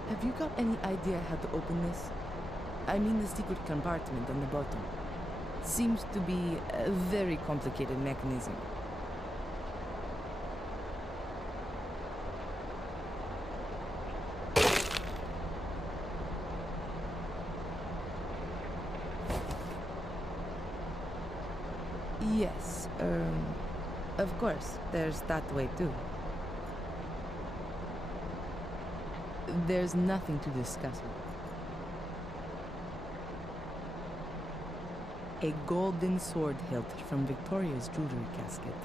Have you got any idea how to open this? I mean the secret compartment on the bottom. Seems to be a very complicated mechanism. Yes, of course, there's that way too. There's nothing to discuss with it. A golden sword hilt from Victoria's jewelry casket.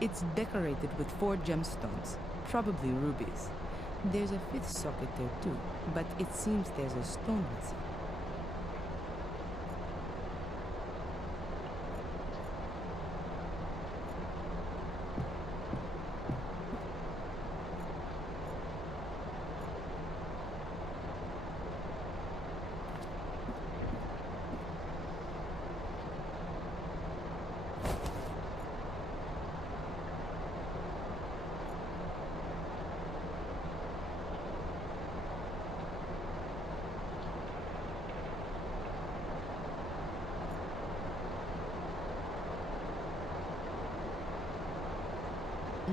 It's decorated with 4 gemstones, probably rubies. There's a 5th socket there too, but it seems there's a stone missing.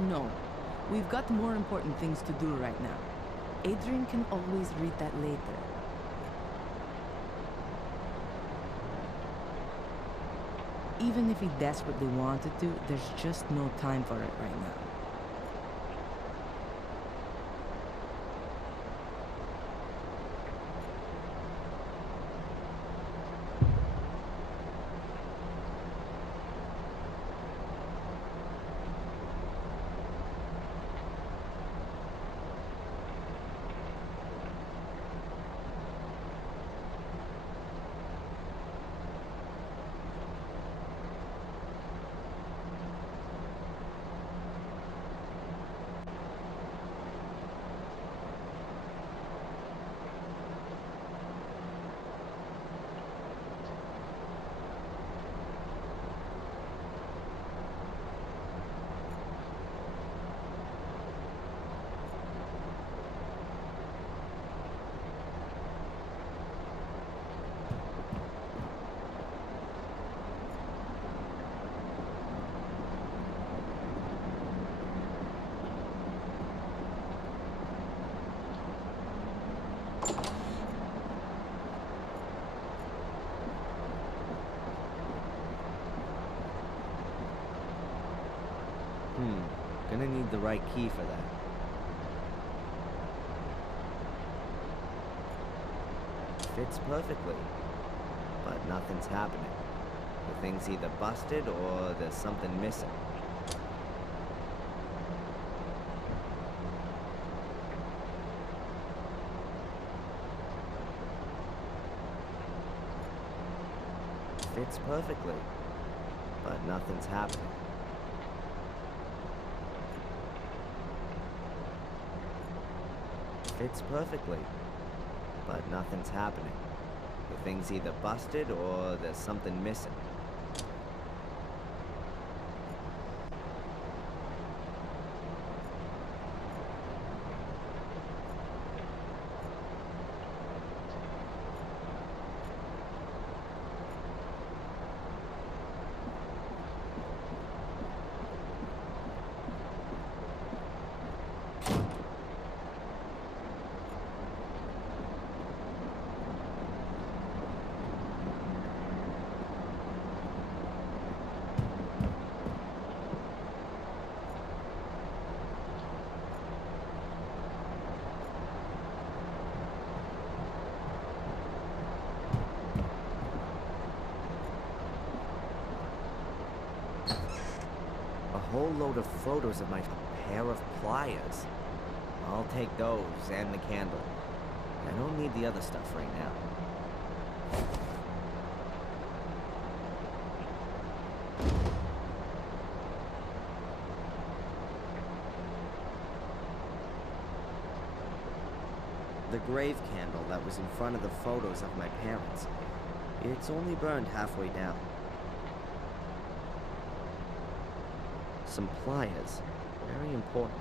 No, we've got more important things to do right now. Adrian can always read that later. Even if he desperately wanted to, there's just no time for it right now. Gonna need the right key for that. Fits perfectly, but nothing's happening. The thing's either busted or there's something missing. Fits perfectly, but nothing's happening. Fits perfectly, but nothing's happening. The thing's either busted or there's something missing. A whole load of photos of my pair of pliers. I'll take those and the candle. I don't need the other stuff right now. The grave candle that was in front of the photos of my parents. It's only burned halfway down. Some pliers. Very important.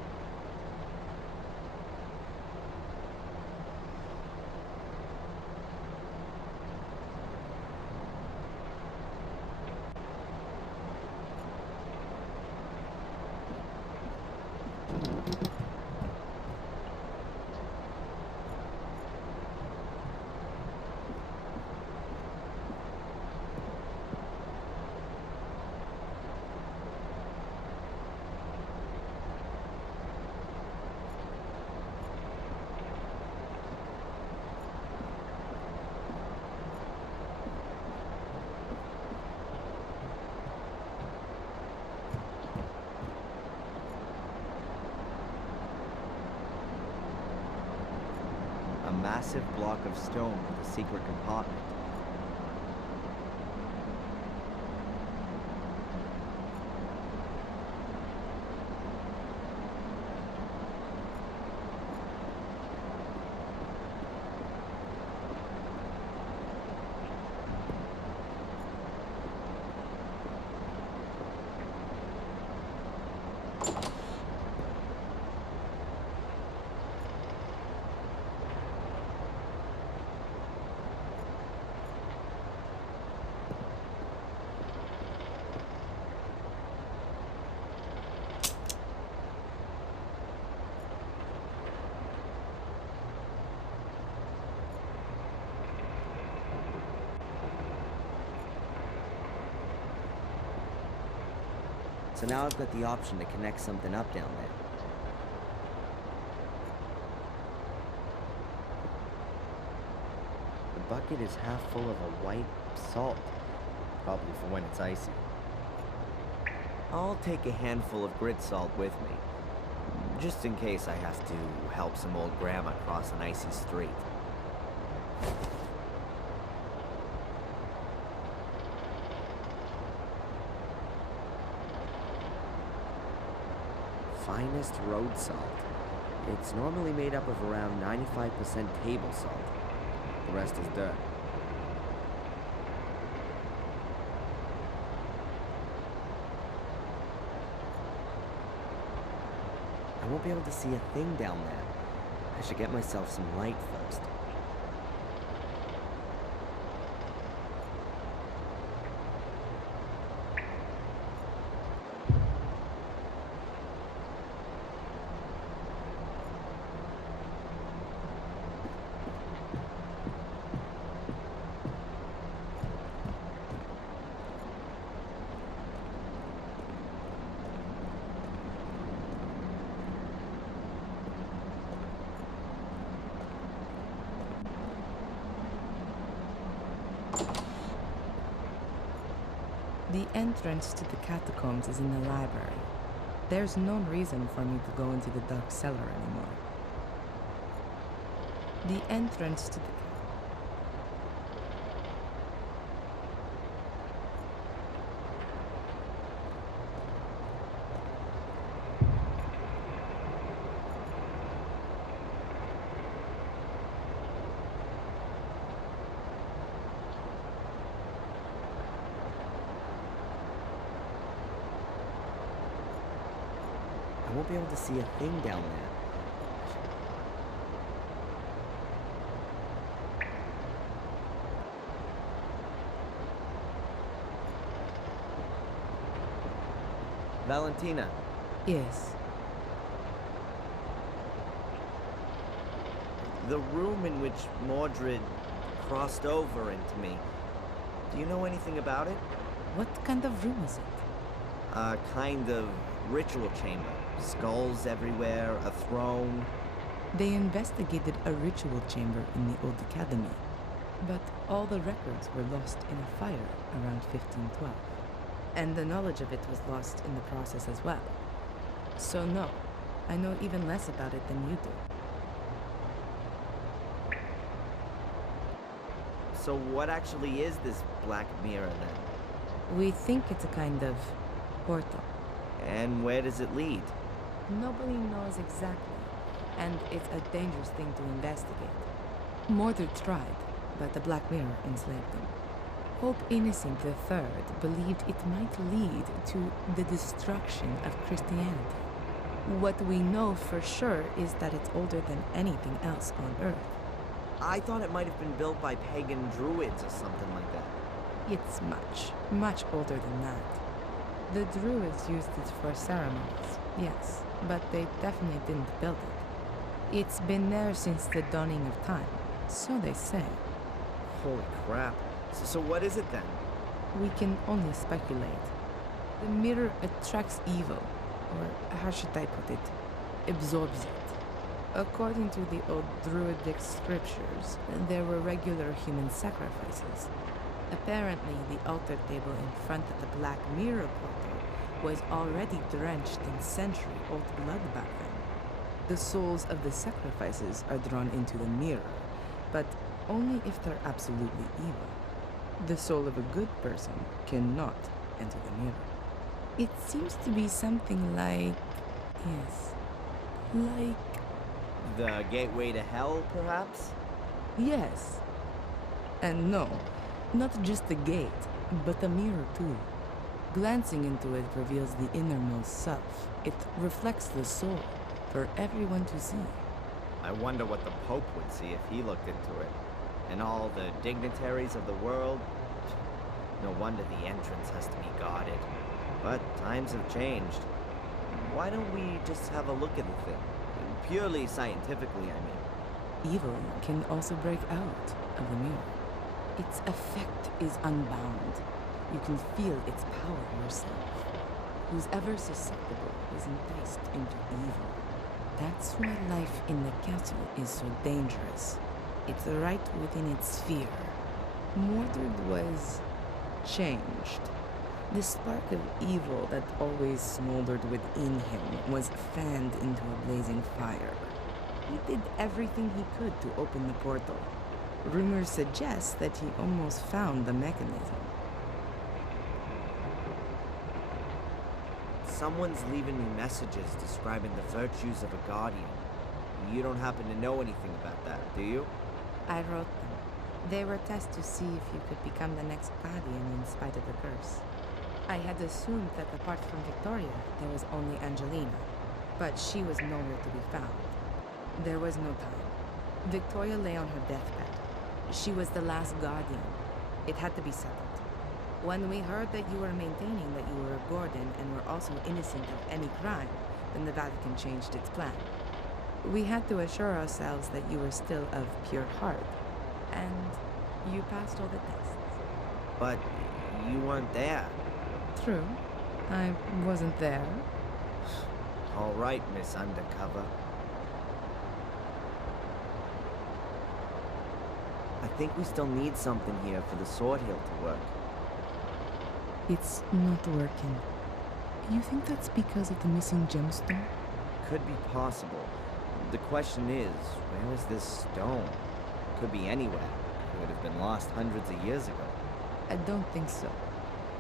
massive block of stone with a secret compartment. So now I've got the option to connect something up down there. The bucket is half full of a white salt, probably for when it's icy. I'll take a handful of grit salt with me, just in case I have to help some old grandma cross an icy street. Finest road salt. It's normally made up of around 95% table salt. The rest is dirt. I won't be able to see a thing down there. I should get myself some light first. The entrance to the catacombs is in the library. There's no reason for me to go into the dark cellar anymore. The entrance to the... I won't be able to see a thing down there. Valentina. Yes. The room in which Mordred crossed over into me. Do you know anything about it? What kind of room is it? A kind of ritual chamber. Skulls everywhere, a throne. They investigated a ritual chamber in the old academy, but all the records were lost in a fire around 1512. And the knowledge of it was lost in the process as well. So no, I know even less about it than you do. So what actually is this black mirror then? We think it's a kind of portal. And where does it lead? Nobody knows exactly, and it's a dangerous thing to investigate. Mordred tried, but the Black Mirror enslaved them. Pope Innocent III believed it might lead to the destruction of Christianity. What we know for sure is that it's older than anything else on Earth. I thought it might have been built by pagan druids or something like that. It's much, much older than that. The Druids used it for ceremonies, yes, but they definitely didn't build it. It's been there since the dawning of time, so they say. Holy crap. So what is it then? We can only speculate. The mirror attracts evil, or how should I put it? Absorbs it. According to the old Druidic scriptures, there were regular human sacrifices. Apparently, the altar table in front of the Black Mirror portal was already drenched in century-old blood back then. The souls of the sacrifices are drawn into the mirror, but only if they're absolutely evil. The soul of a good person cannot enter the mirror. It seems to be something like... yes, like... The gateway to hell, perhaps? yes. And no, not just the gate, but the mirror too. Glancing into it reveals the innermost self. It reflects the soul for everyone to see. I wonder what the Pope would see if he looked into it. And all the dignitaries of the world. No wonder the entrance has to be guarded. But times have changed. Why don't we just have a look at the thing? Purely scientifically, I mean. Evil can also break out of the mirror. Its effect is unbound. You can feel its power yourself. Who's ever susceptible is enticed into evil. That's why life in the castle is so dangerous. It's right within its sphere. Mordred was changed. The spark of evil that always smoldered within him was fanned into a blazing fire. He did everything he could to open the portal. Rumors suggest that he almost found the mechanism. Someone's leaving me messages describing the virtues of a guardian. You don't happen to know anything about that, do you? I wrote them. They were tests to see if you could become the next guardian in spite of the curse. I had assumed that apart from Victoria, there was only Angelina, but she was nowhere to be found. There was no time. Victoria lay on her deathbed. She was the last guardian. It had to be settled. When we heard that you were maintaining that you were a Gordon and were also innocent of any crime, then the Vatican changed its plan. We had to assure ourselves that you were still of pure heart, and you passed all the tests. But you weren't there. True. I wasn't there. All right, Miss Undercover. I think we still need something here for the sword hill to work. It's not working. You think that's because of the missing gemstone? Could be possible. The question is, where is this stone? Could be anywhere. It would have been lost hundreds of years ago. I don't think so.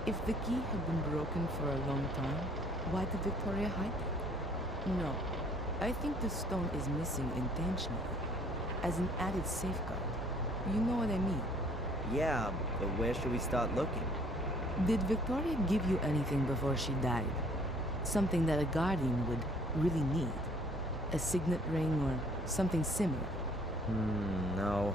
If the key had been broken for a long time, why did Victoria hide it? No. I think the stone is missing intentionally, as an added safeguard. You know what I mean? Yeah, but where should we start looking? Did Victoria give you anything before she died? Something that a guardian would really need? A signet ring or something similar? No.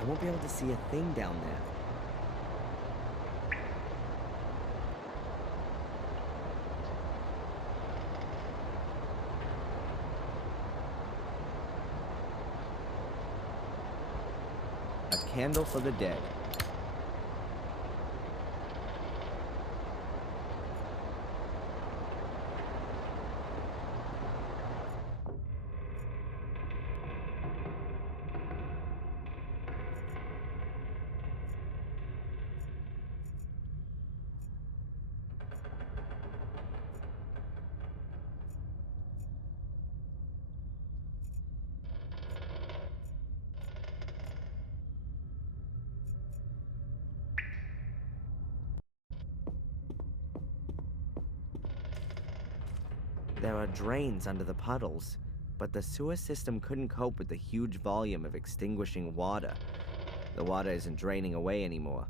I won't be able to see a thing down there. A candle for the dead. There are drains under the puddles, but the sewer system couldn't cope with the huge volume of extinguishing water. The water isn't draining away anymore.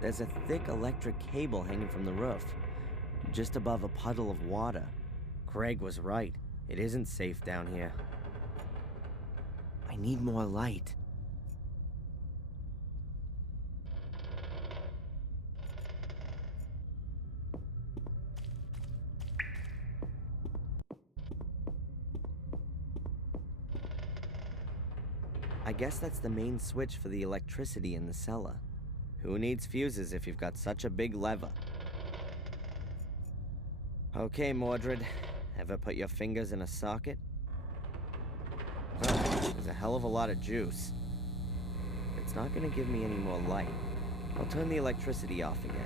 There's a thick electric cable hanging from the roof, just above a puddle of water. Craig was right. It isn't safe down here. I need more light. I guess that's the main switch for the electricity in the cellar. Who needs fuses if you've got such a big lever? Okay, Mordred. Ever put your fingers in a socket? Oh, there's a hell of a lot of juice. It it's not gonna give me any more light. I'll turn the electricity off again.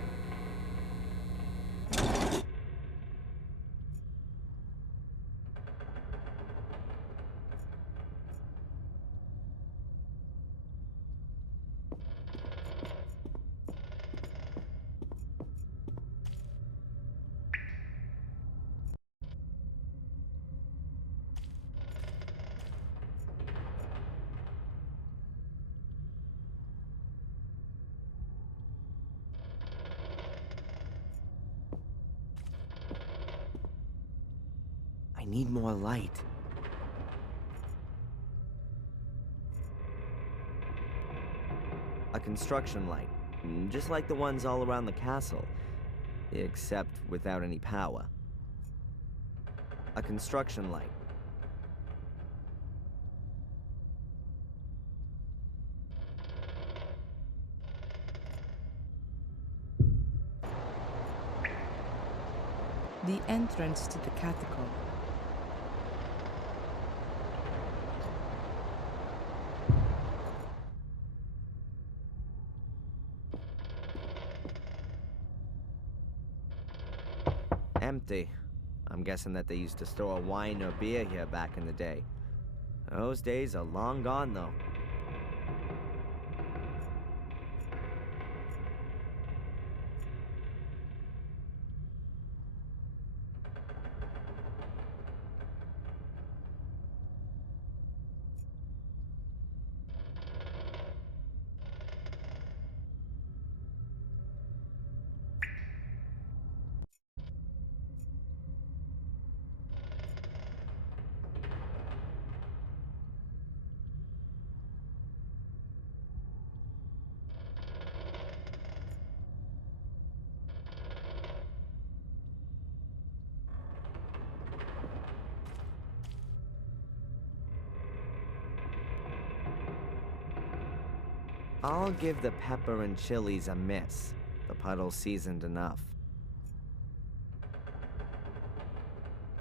I need more light. A construction light, just like the ones all around the castle, except without any power. A construction light. The entrance to the catacomb. Empty. I'm guessing that they used to store wine or beer here back in the day. Those days are long gone, though. I'll give the pepper and chilies a miss. The puddle's seasoned enough.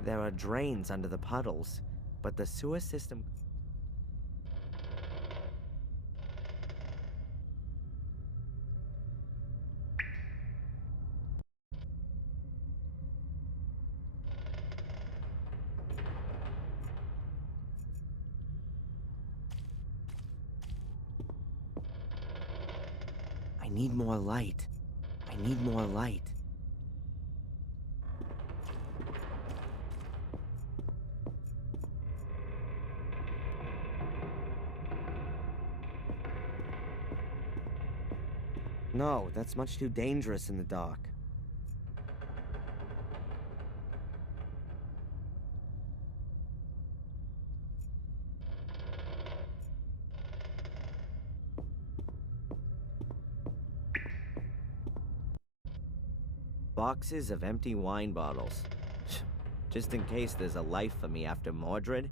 There are drains under the puddles, but the sewer system... I need more light. I need more light. No, that's much too dangerous in the dark. Boxes of empty wine bottles. Just in case there's a life for me after Mordred,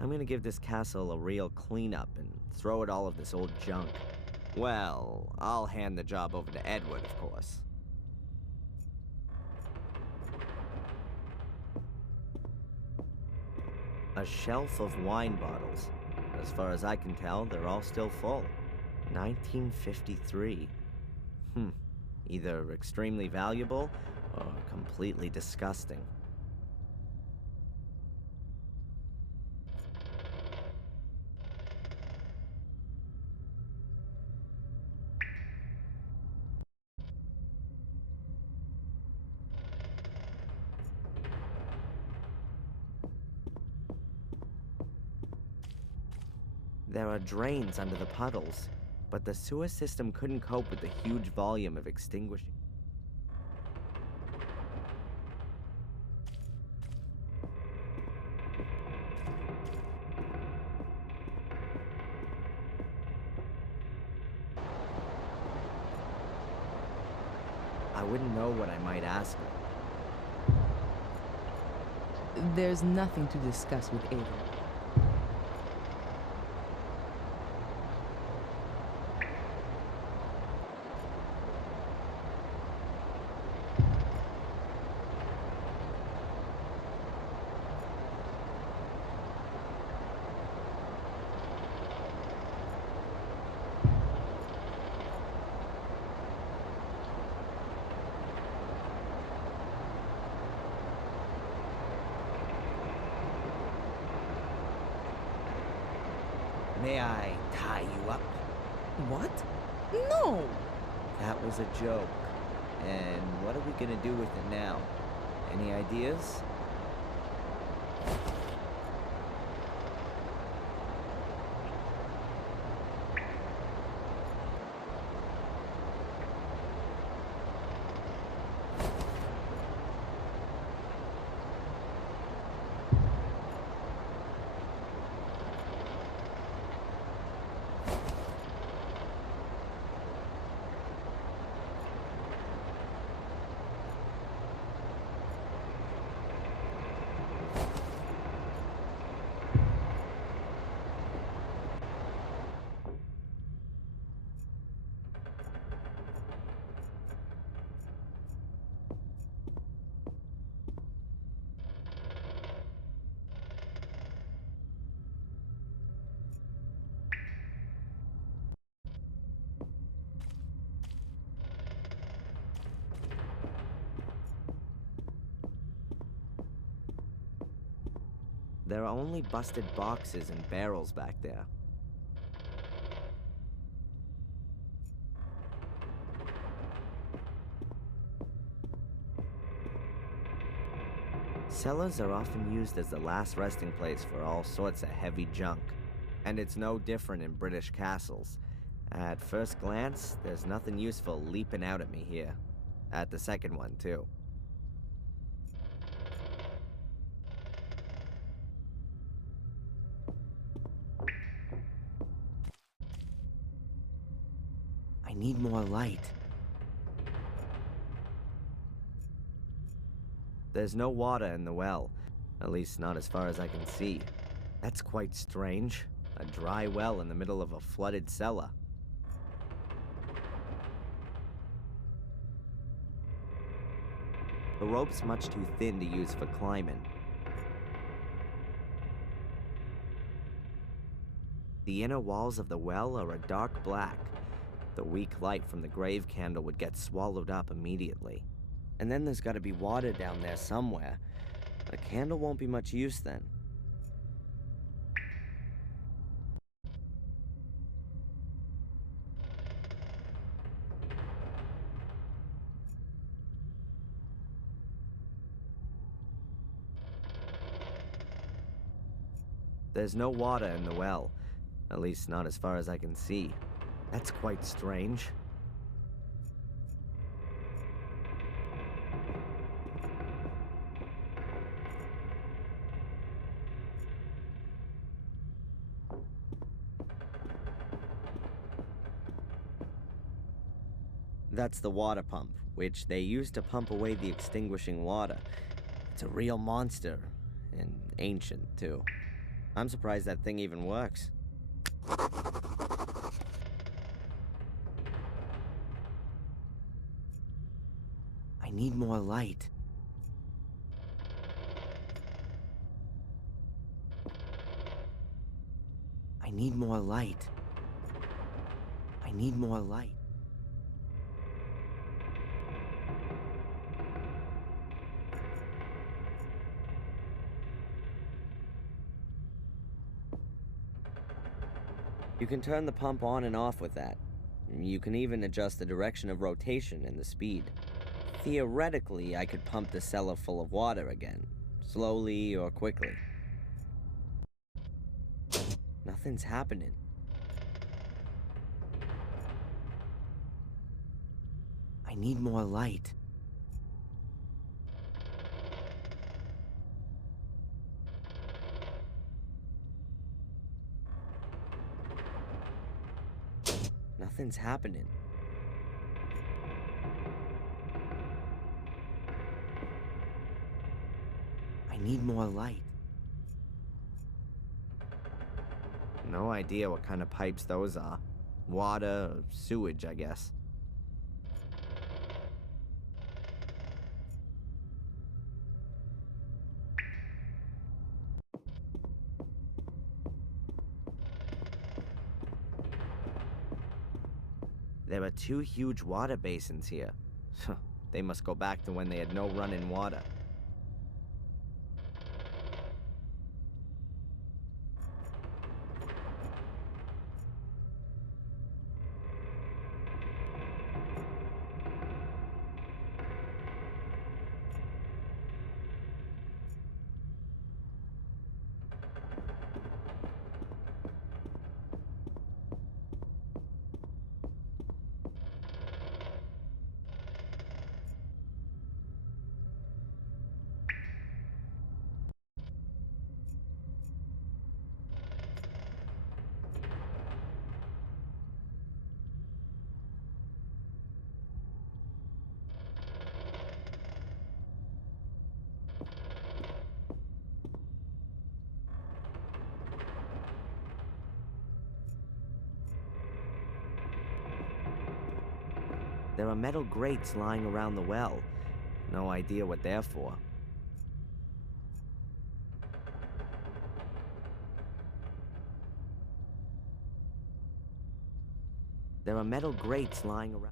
I'm gonna give this castle a real cleanup and throw at all of this old junk. Well, I'll hand the job over to Edward, of course. A shelf of wine bottles. As far as I can tell, they're all still full. 1953. Either extremely valuable or completely disgusting. There are drains under the puddles, but the sewer system couldn't cope with the huge volume of extinguishing. I wouldn't know what I might ask her. There's nothing to discuss with Ada. May I tie you up? What? No! That was a joke. And what are we gonna do with it now? Any ideas? There are only busted boxes and barrels back there. Cellars are often used as the last resting place for all sorts of heavy junk. And it's no different in British castles. At first glance, there's nothing useful leaping out at me here. At the second one, too. I need more light. There's no water in the well, at least not as far as I can see. That's quite strange. A dry well in the middle of a flooded cellar. The rope's much too thin to use for climbing. The inner walls of the well are a dark black. The weak light from the grave candle would get swallowed up immediately. And then there's gotta be water down there somewhere. A candle won't be much use then. There's no water in the well, at least not as far as I can see. That's quite strange. That's the water pump, which they use to pump away the extinguishing water. It's a real monster, and ancient, too. I'm surprised that thing even works. I need more light. I need more light. I need more light. You can turn the pump on and off with that. You can even adjust the direction of rotation and the speed. Theoretically, I could pump the cellar full of water again, slowly or quickly. Nothing's happening. I need more light. Nothing's happening. I need more light. No idea what kind of pipes those are. Water or sewage, I guess. There are 2 huge water basins here. They must go back to when they had no running water. There are metal grates lying around the well. No idea what they're for. There are metal grates lying around.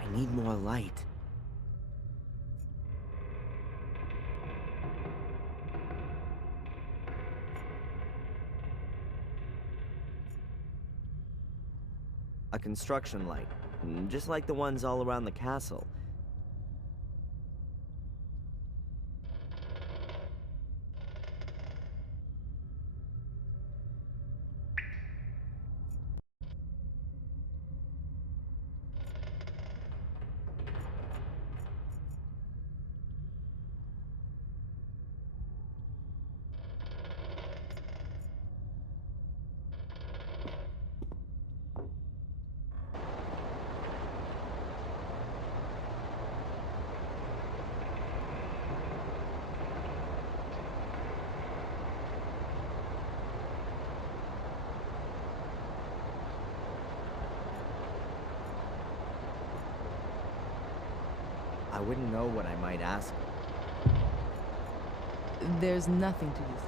I need more light. A construction light, just like the ones all around the castle. I wouldn't know what I might ask. There's nothing to this.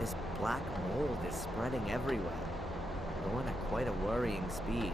This black mold is spreading everywhere, going at quite a worrying speed.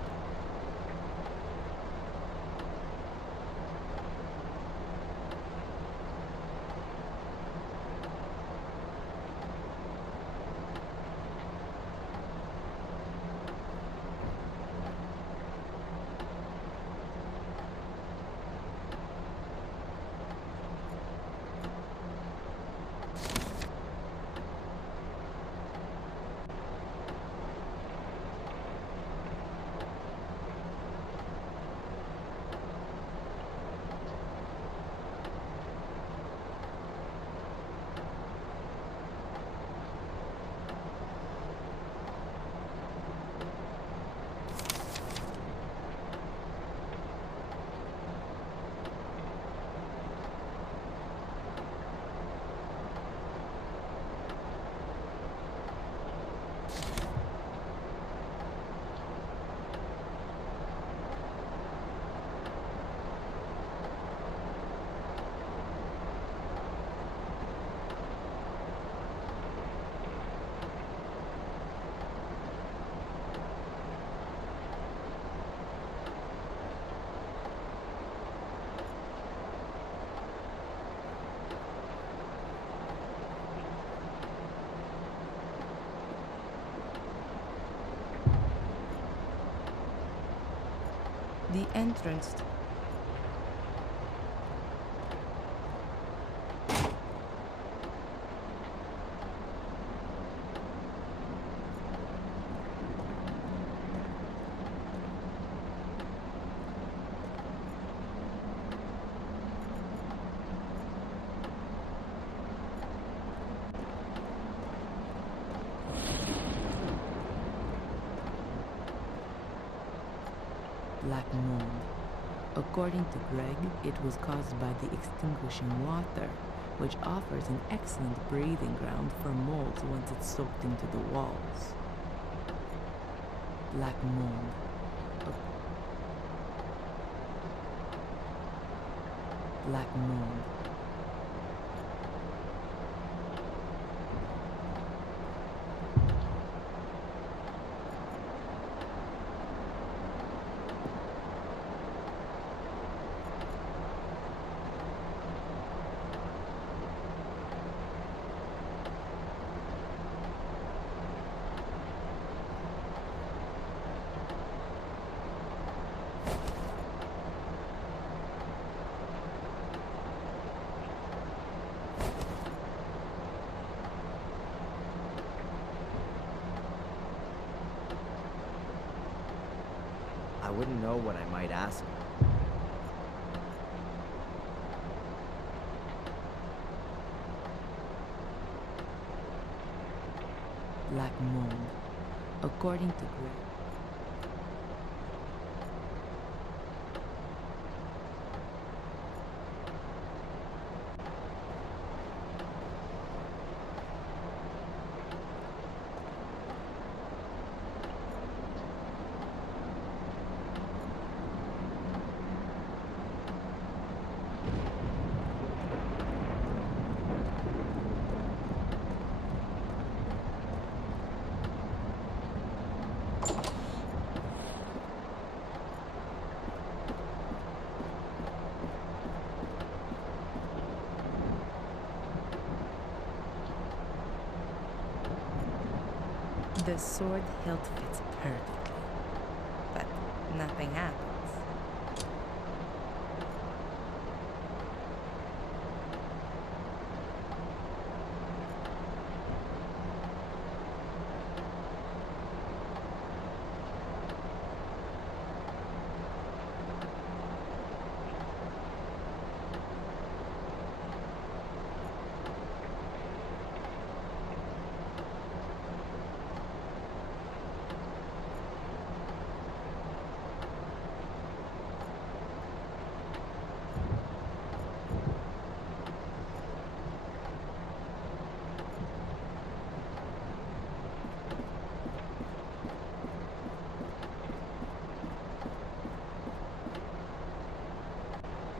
The entrance. Black mold. According to Greg, it was caused by the extinguishing water, which offers an excellent breeding ground for molds once it's soaked into the walls. Black mold. Black mold. know what I might ask her. Black mold, according to Gray. The sword hilt fits perfectly, but nothing happens.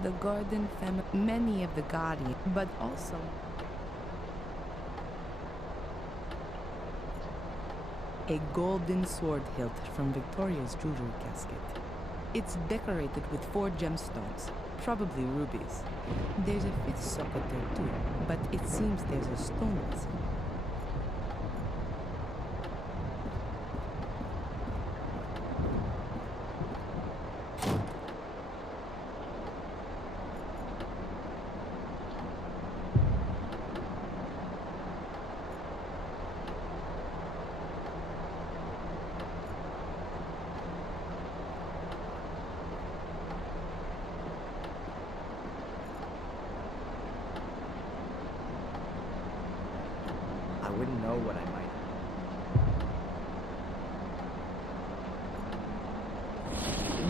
The Garden family, many of the Guardians, but also a golden sword hilt from Victoria's jewelry casket. It's decorated with 4 gemstones, probably rubies. There's a 5th socket there too, but it seems there's a stone missing. I wouldn't know what I might.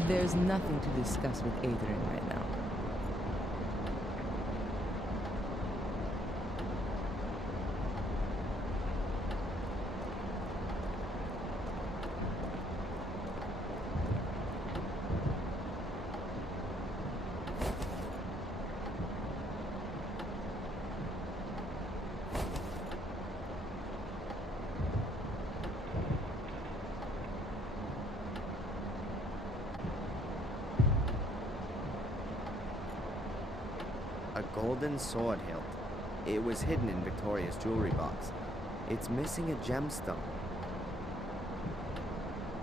There's nothing to discuss with Adrian right now. A golden sword hilt. It was hidden in Victoria's jewelry box. It's missing a gemstone.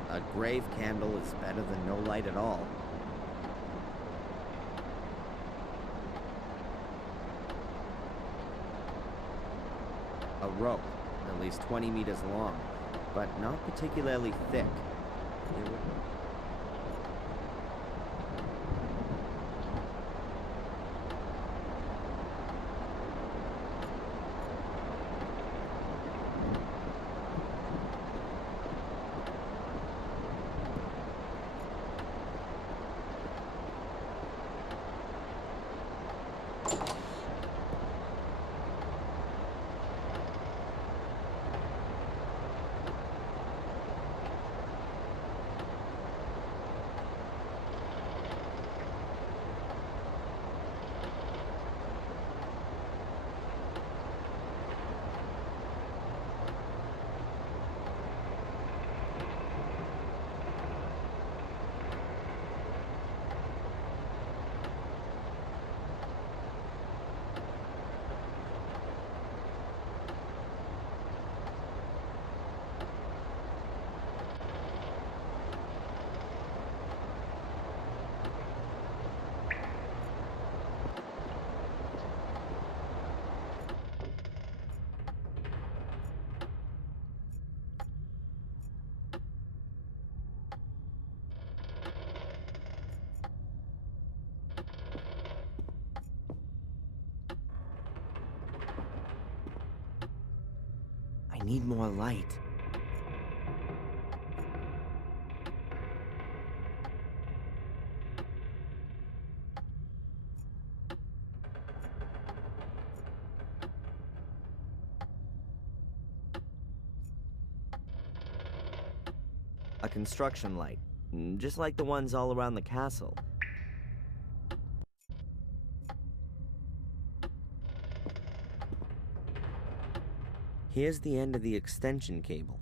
A grave candle is better than no light at all. A rope, at least 20 meters long, but not particularly thick. It would... need more light. A construction light, just like the ones all around the castle. Here's the end of the extension cable.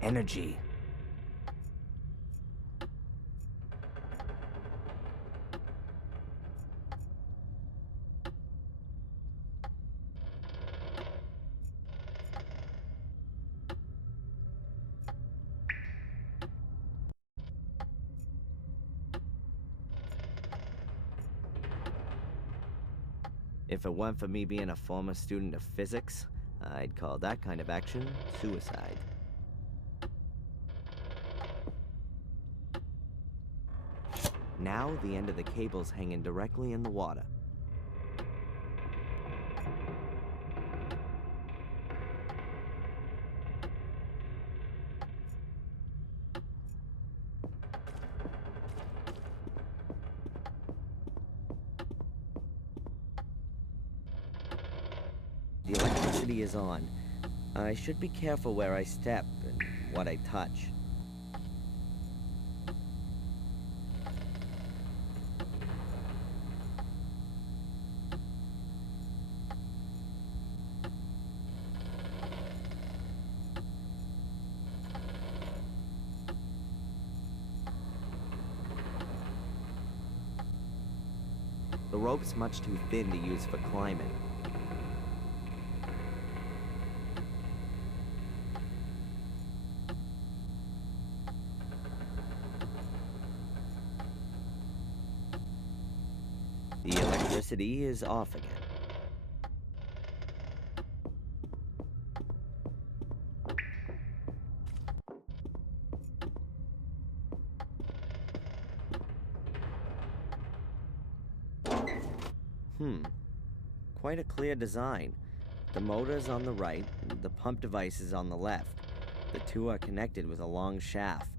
Energy. If it weren't for me being a former student of physics, I'd call that kind of action suicide. Now, the end of the cable's hanging directly in the water. The electricity is on. I should be careful where I step and what I touch. The rope's much too thin to use for climbing. The electricity is off again. Quite a clear design. The motor's on the right, the pump device is on the left. The two are connected with a long shaft.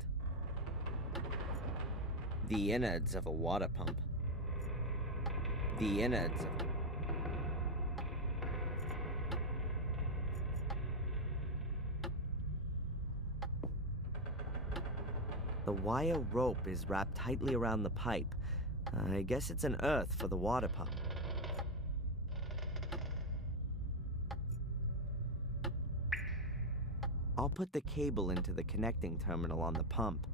The innards of a water pump. The innards of... The wire rope is wrapped tightly around the pipe. I guess it's an earth for the water pump. I'll put the cable into the connecting terminal on the pump.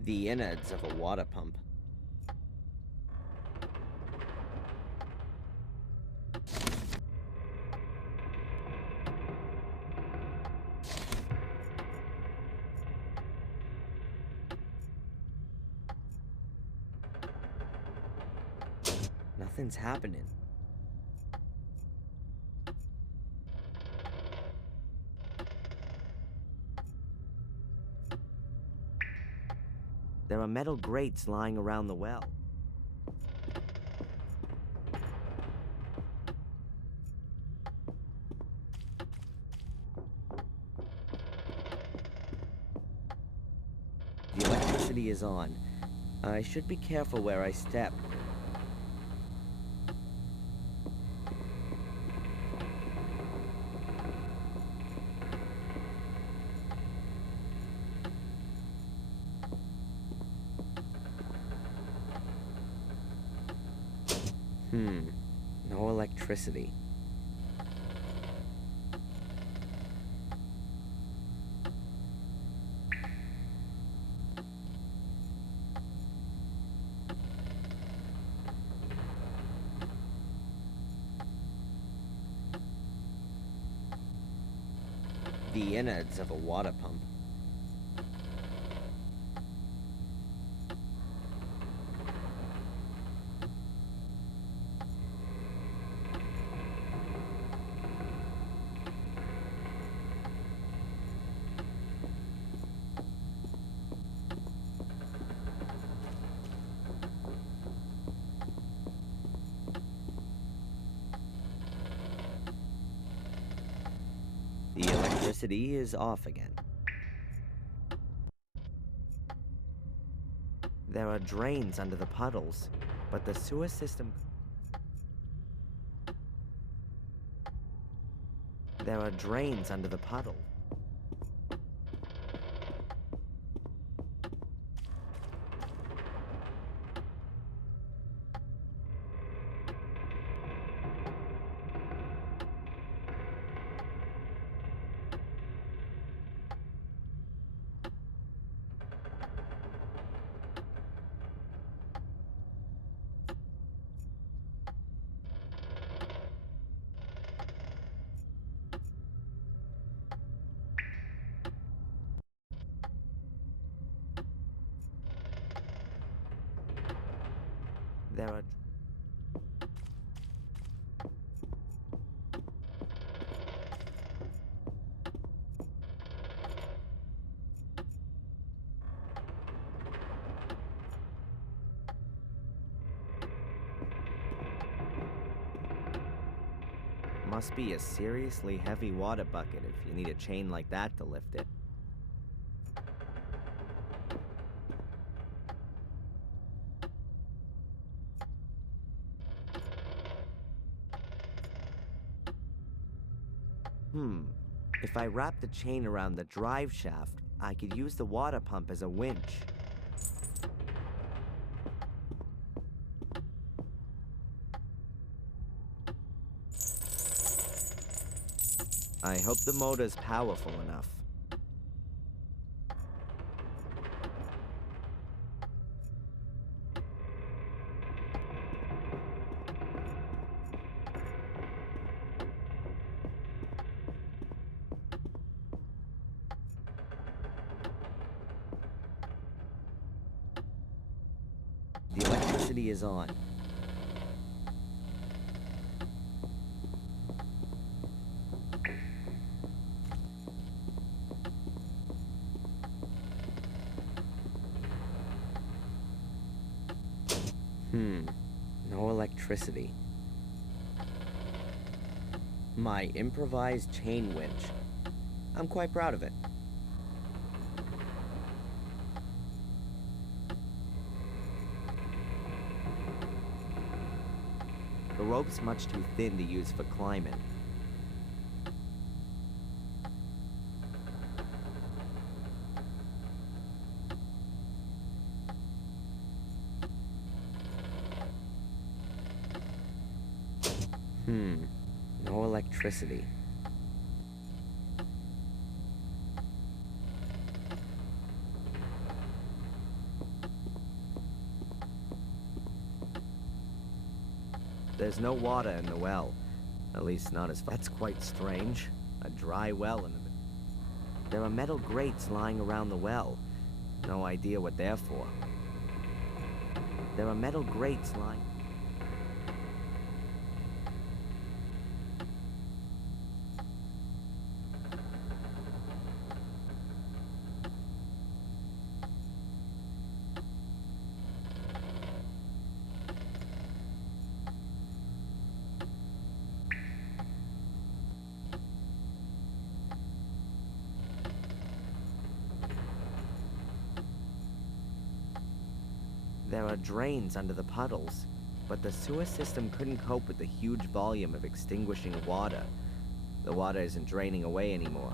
The innards of a water pump. Nothing's happening. There are metal grates lying around the well. The electricity is on. I should be careful where I step. No electricity. The innards of a water pump. The electricity is off again. There are drains under the puddles, but the sewer system... There are drains under the puddle. There are... Must be a seriously heavy water bucket if you need a chain like that to lift it. If I wrap the chain around the drive shaft, I could use the water pump as a winch. I hope the motor's powerful enough. The electricity is on. No electricity. My improvised chain winch. I'm quite proud of it. The rope's much too thin to use for climbing. No electricity. There's no water in the well. At least not as far. That's quite strange. A dry well in the middle. There are metal grates lying around the well. No idea what they're for. There are metal grates lying... There are drains under the puddles, but the sewer system couldn't cope with the huge volume of extinguishing water. The water isn't draining away anymore.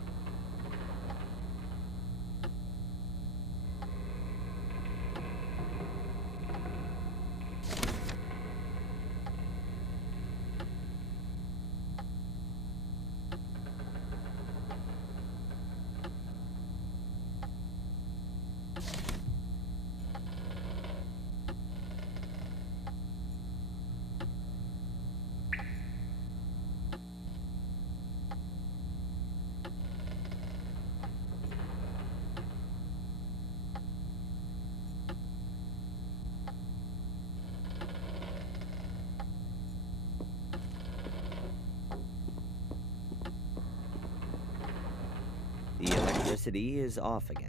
The electricity is off again.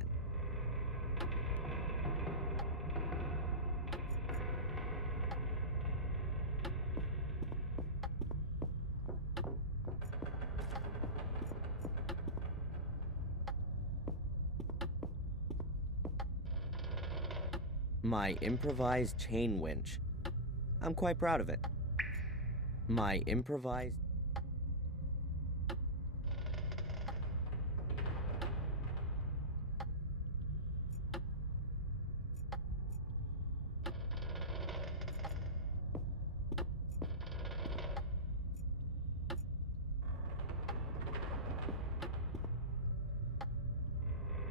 My improvised chain winch. I'm quite proud of it. My improvised...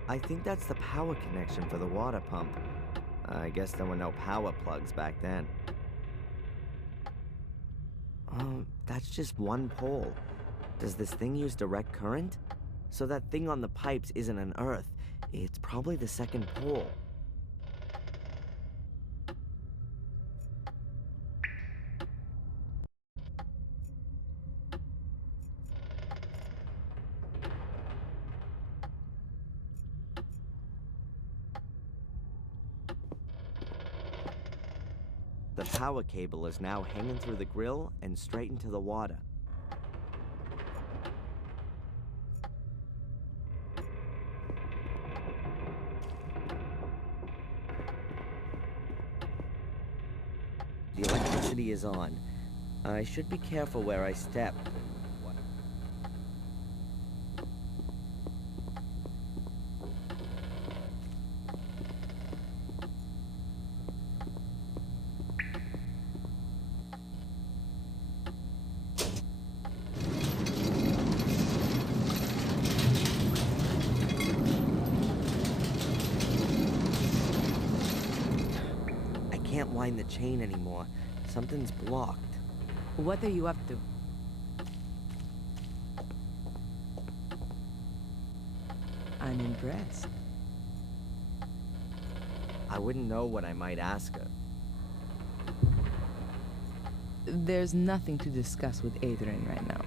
I think that's the power connection for the water pump. I guess there were no power plugs back then. That's just one pole. Does this thing use direct current? So that thing on the pipes isn't an earth. It's probably the second pole. The power cable is now hanging through the grill and straight into the water. The electricity is on. I should be careful where I step. I can't wind the chain anymore. Something's blocked. What are you up to? I'm impressed. I wouldn't know what I might ask her. There's nothing to discuss with Adrian right now.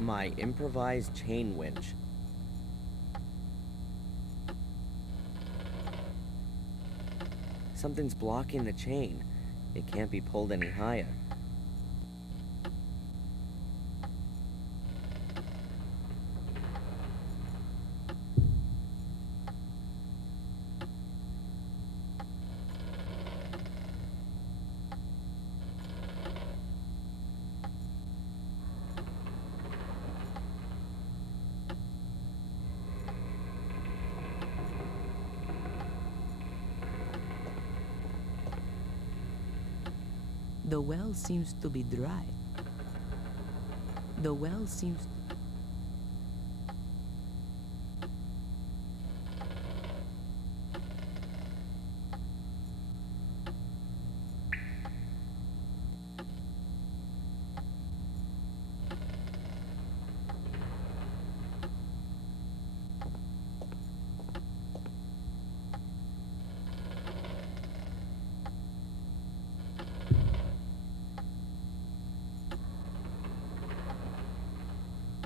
My improvised chain winch. Something's blocking the chain. It can't be pulled any higher. The well seems to be dry. The well seems to...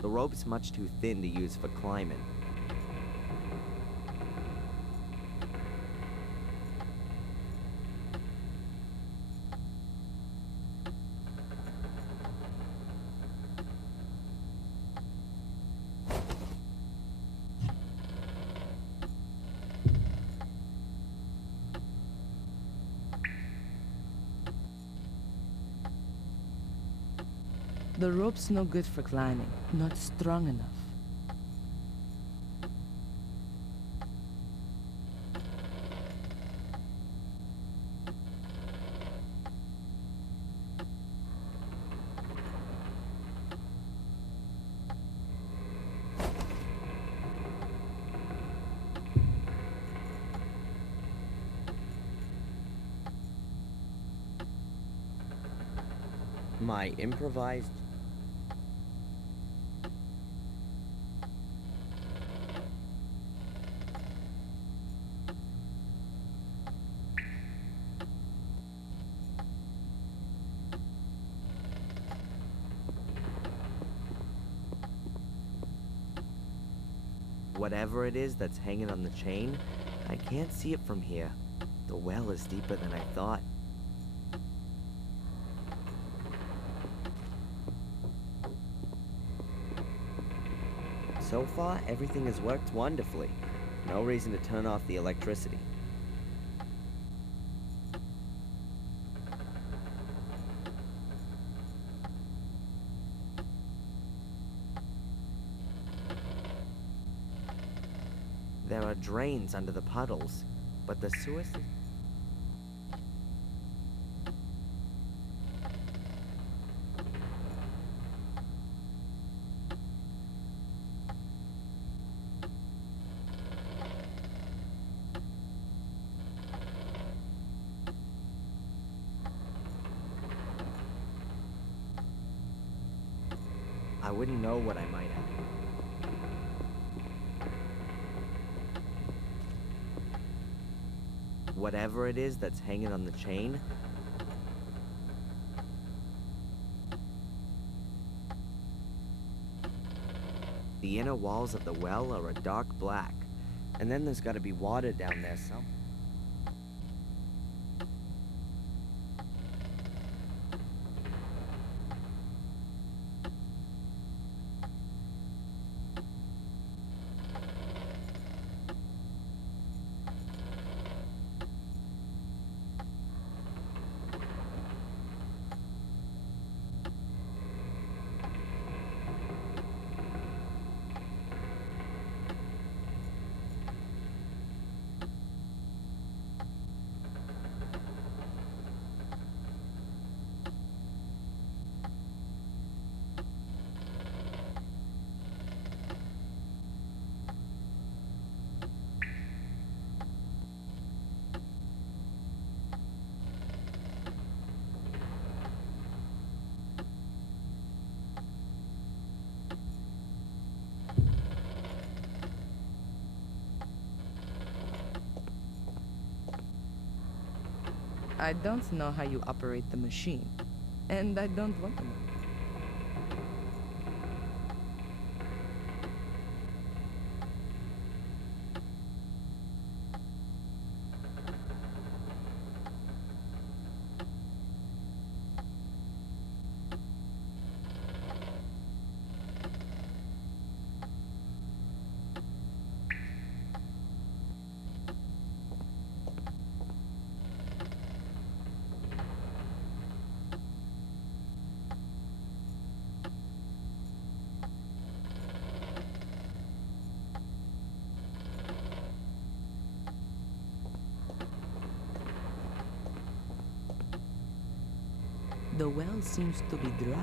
The rope's much too thin to use for climbing. The rope's no good for climbing. Not strong enough. My improvised... Whatever it is that's hanging on the chain, I can't see it from here. The well is deeper than I thought. So far, everything has worked wonderfully. No reason to turn off the electricity. There are drains under the puddles, but the sewer system... I wouldn't know what I might have. Whatever it is that's hanging on the chain. The inner walls of the well are a dark black, and then there's gotta be water down there somewhere. I don't know how you operate the machine, and I don't want to know. The well seems to be dry.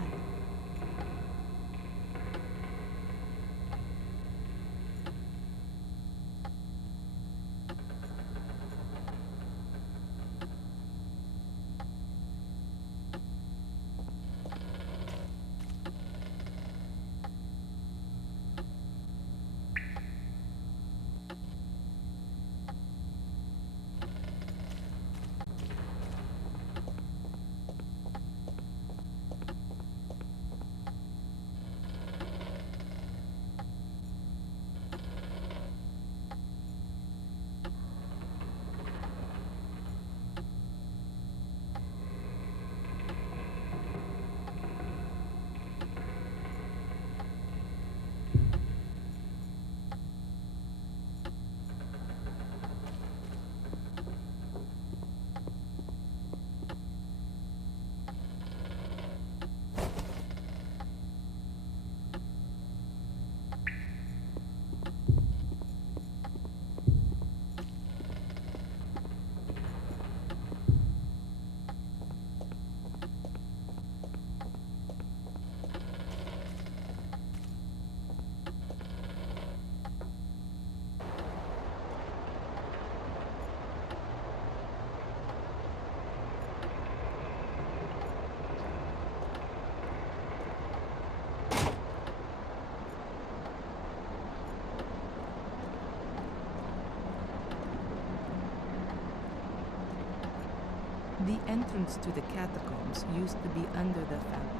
The entrance to the catacombs used to be under the fountain.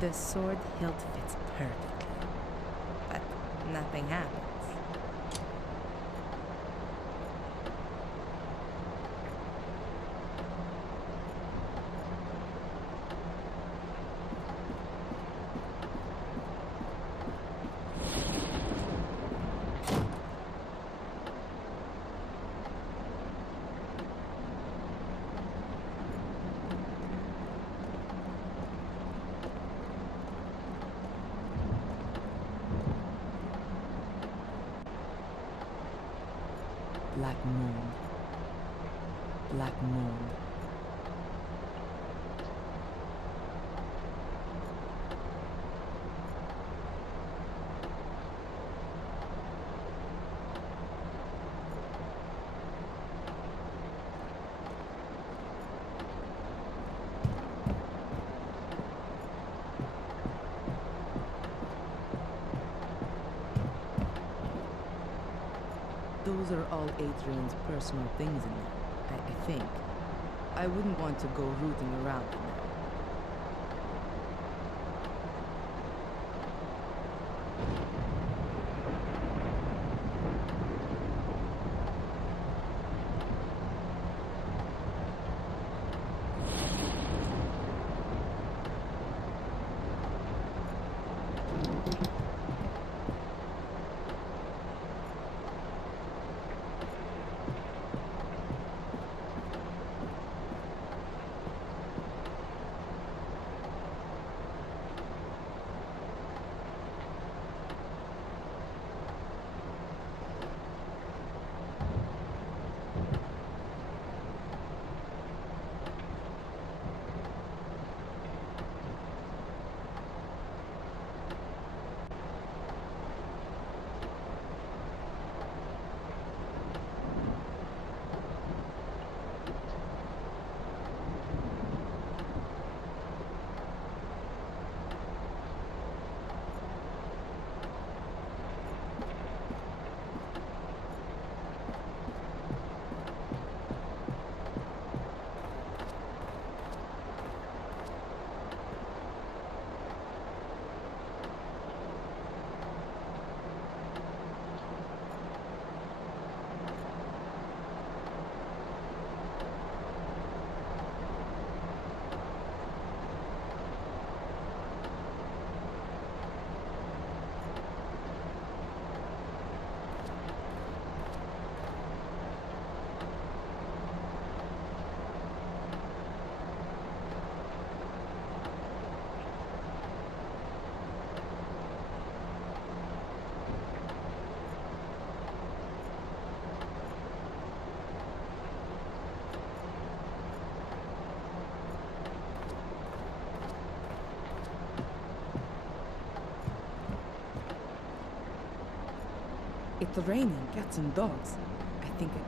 The sword hilt fits perfectly, but nothing happens. Black moon. Black moon. Those are all Adrian's personal things in there, I think. I wouldn't want to go rooting around in there. It's raining cats and dogs. I think it...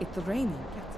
It's raining cats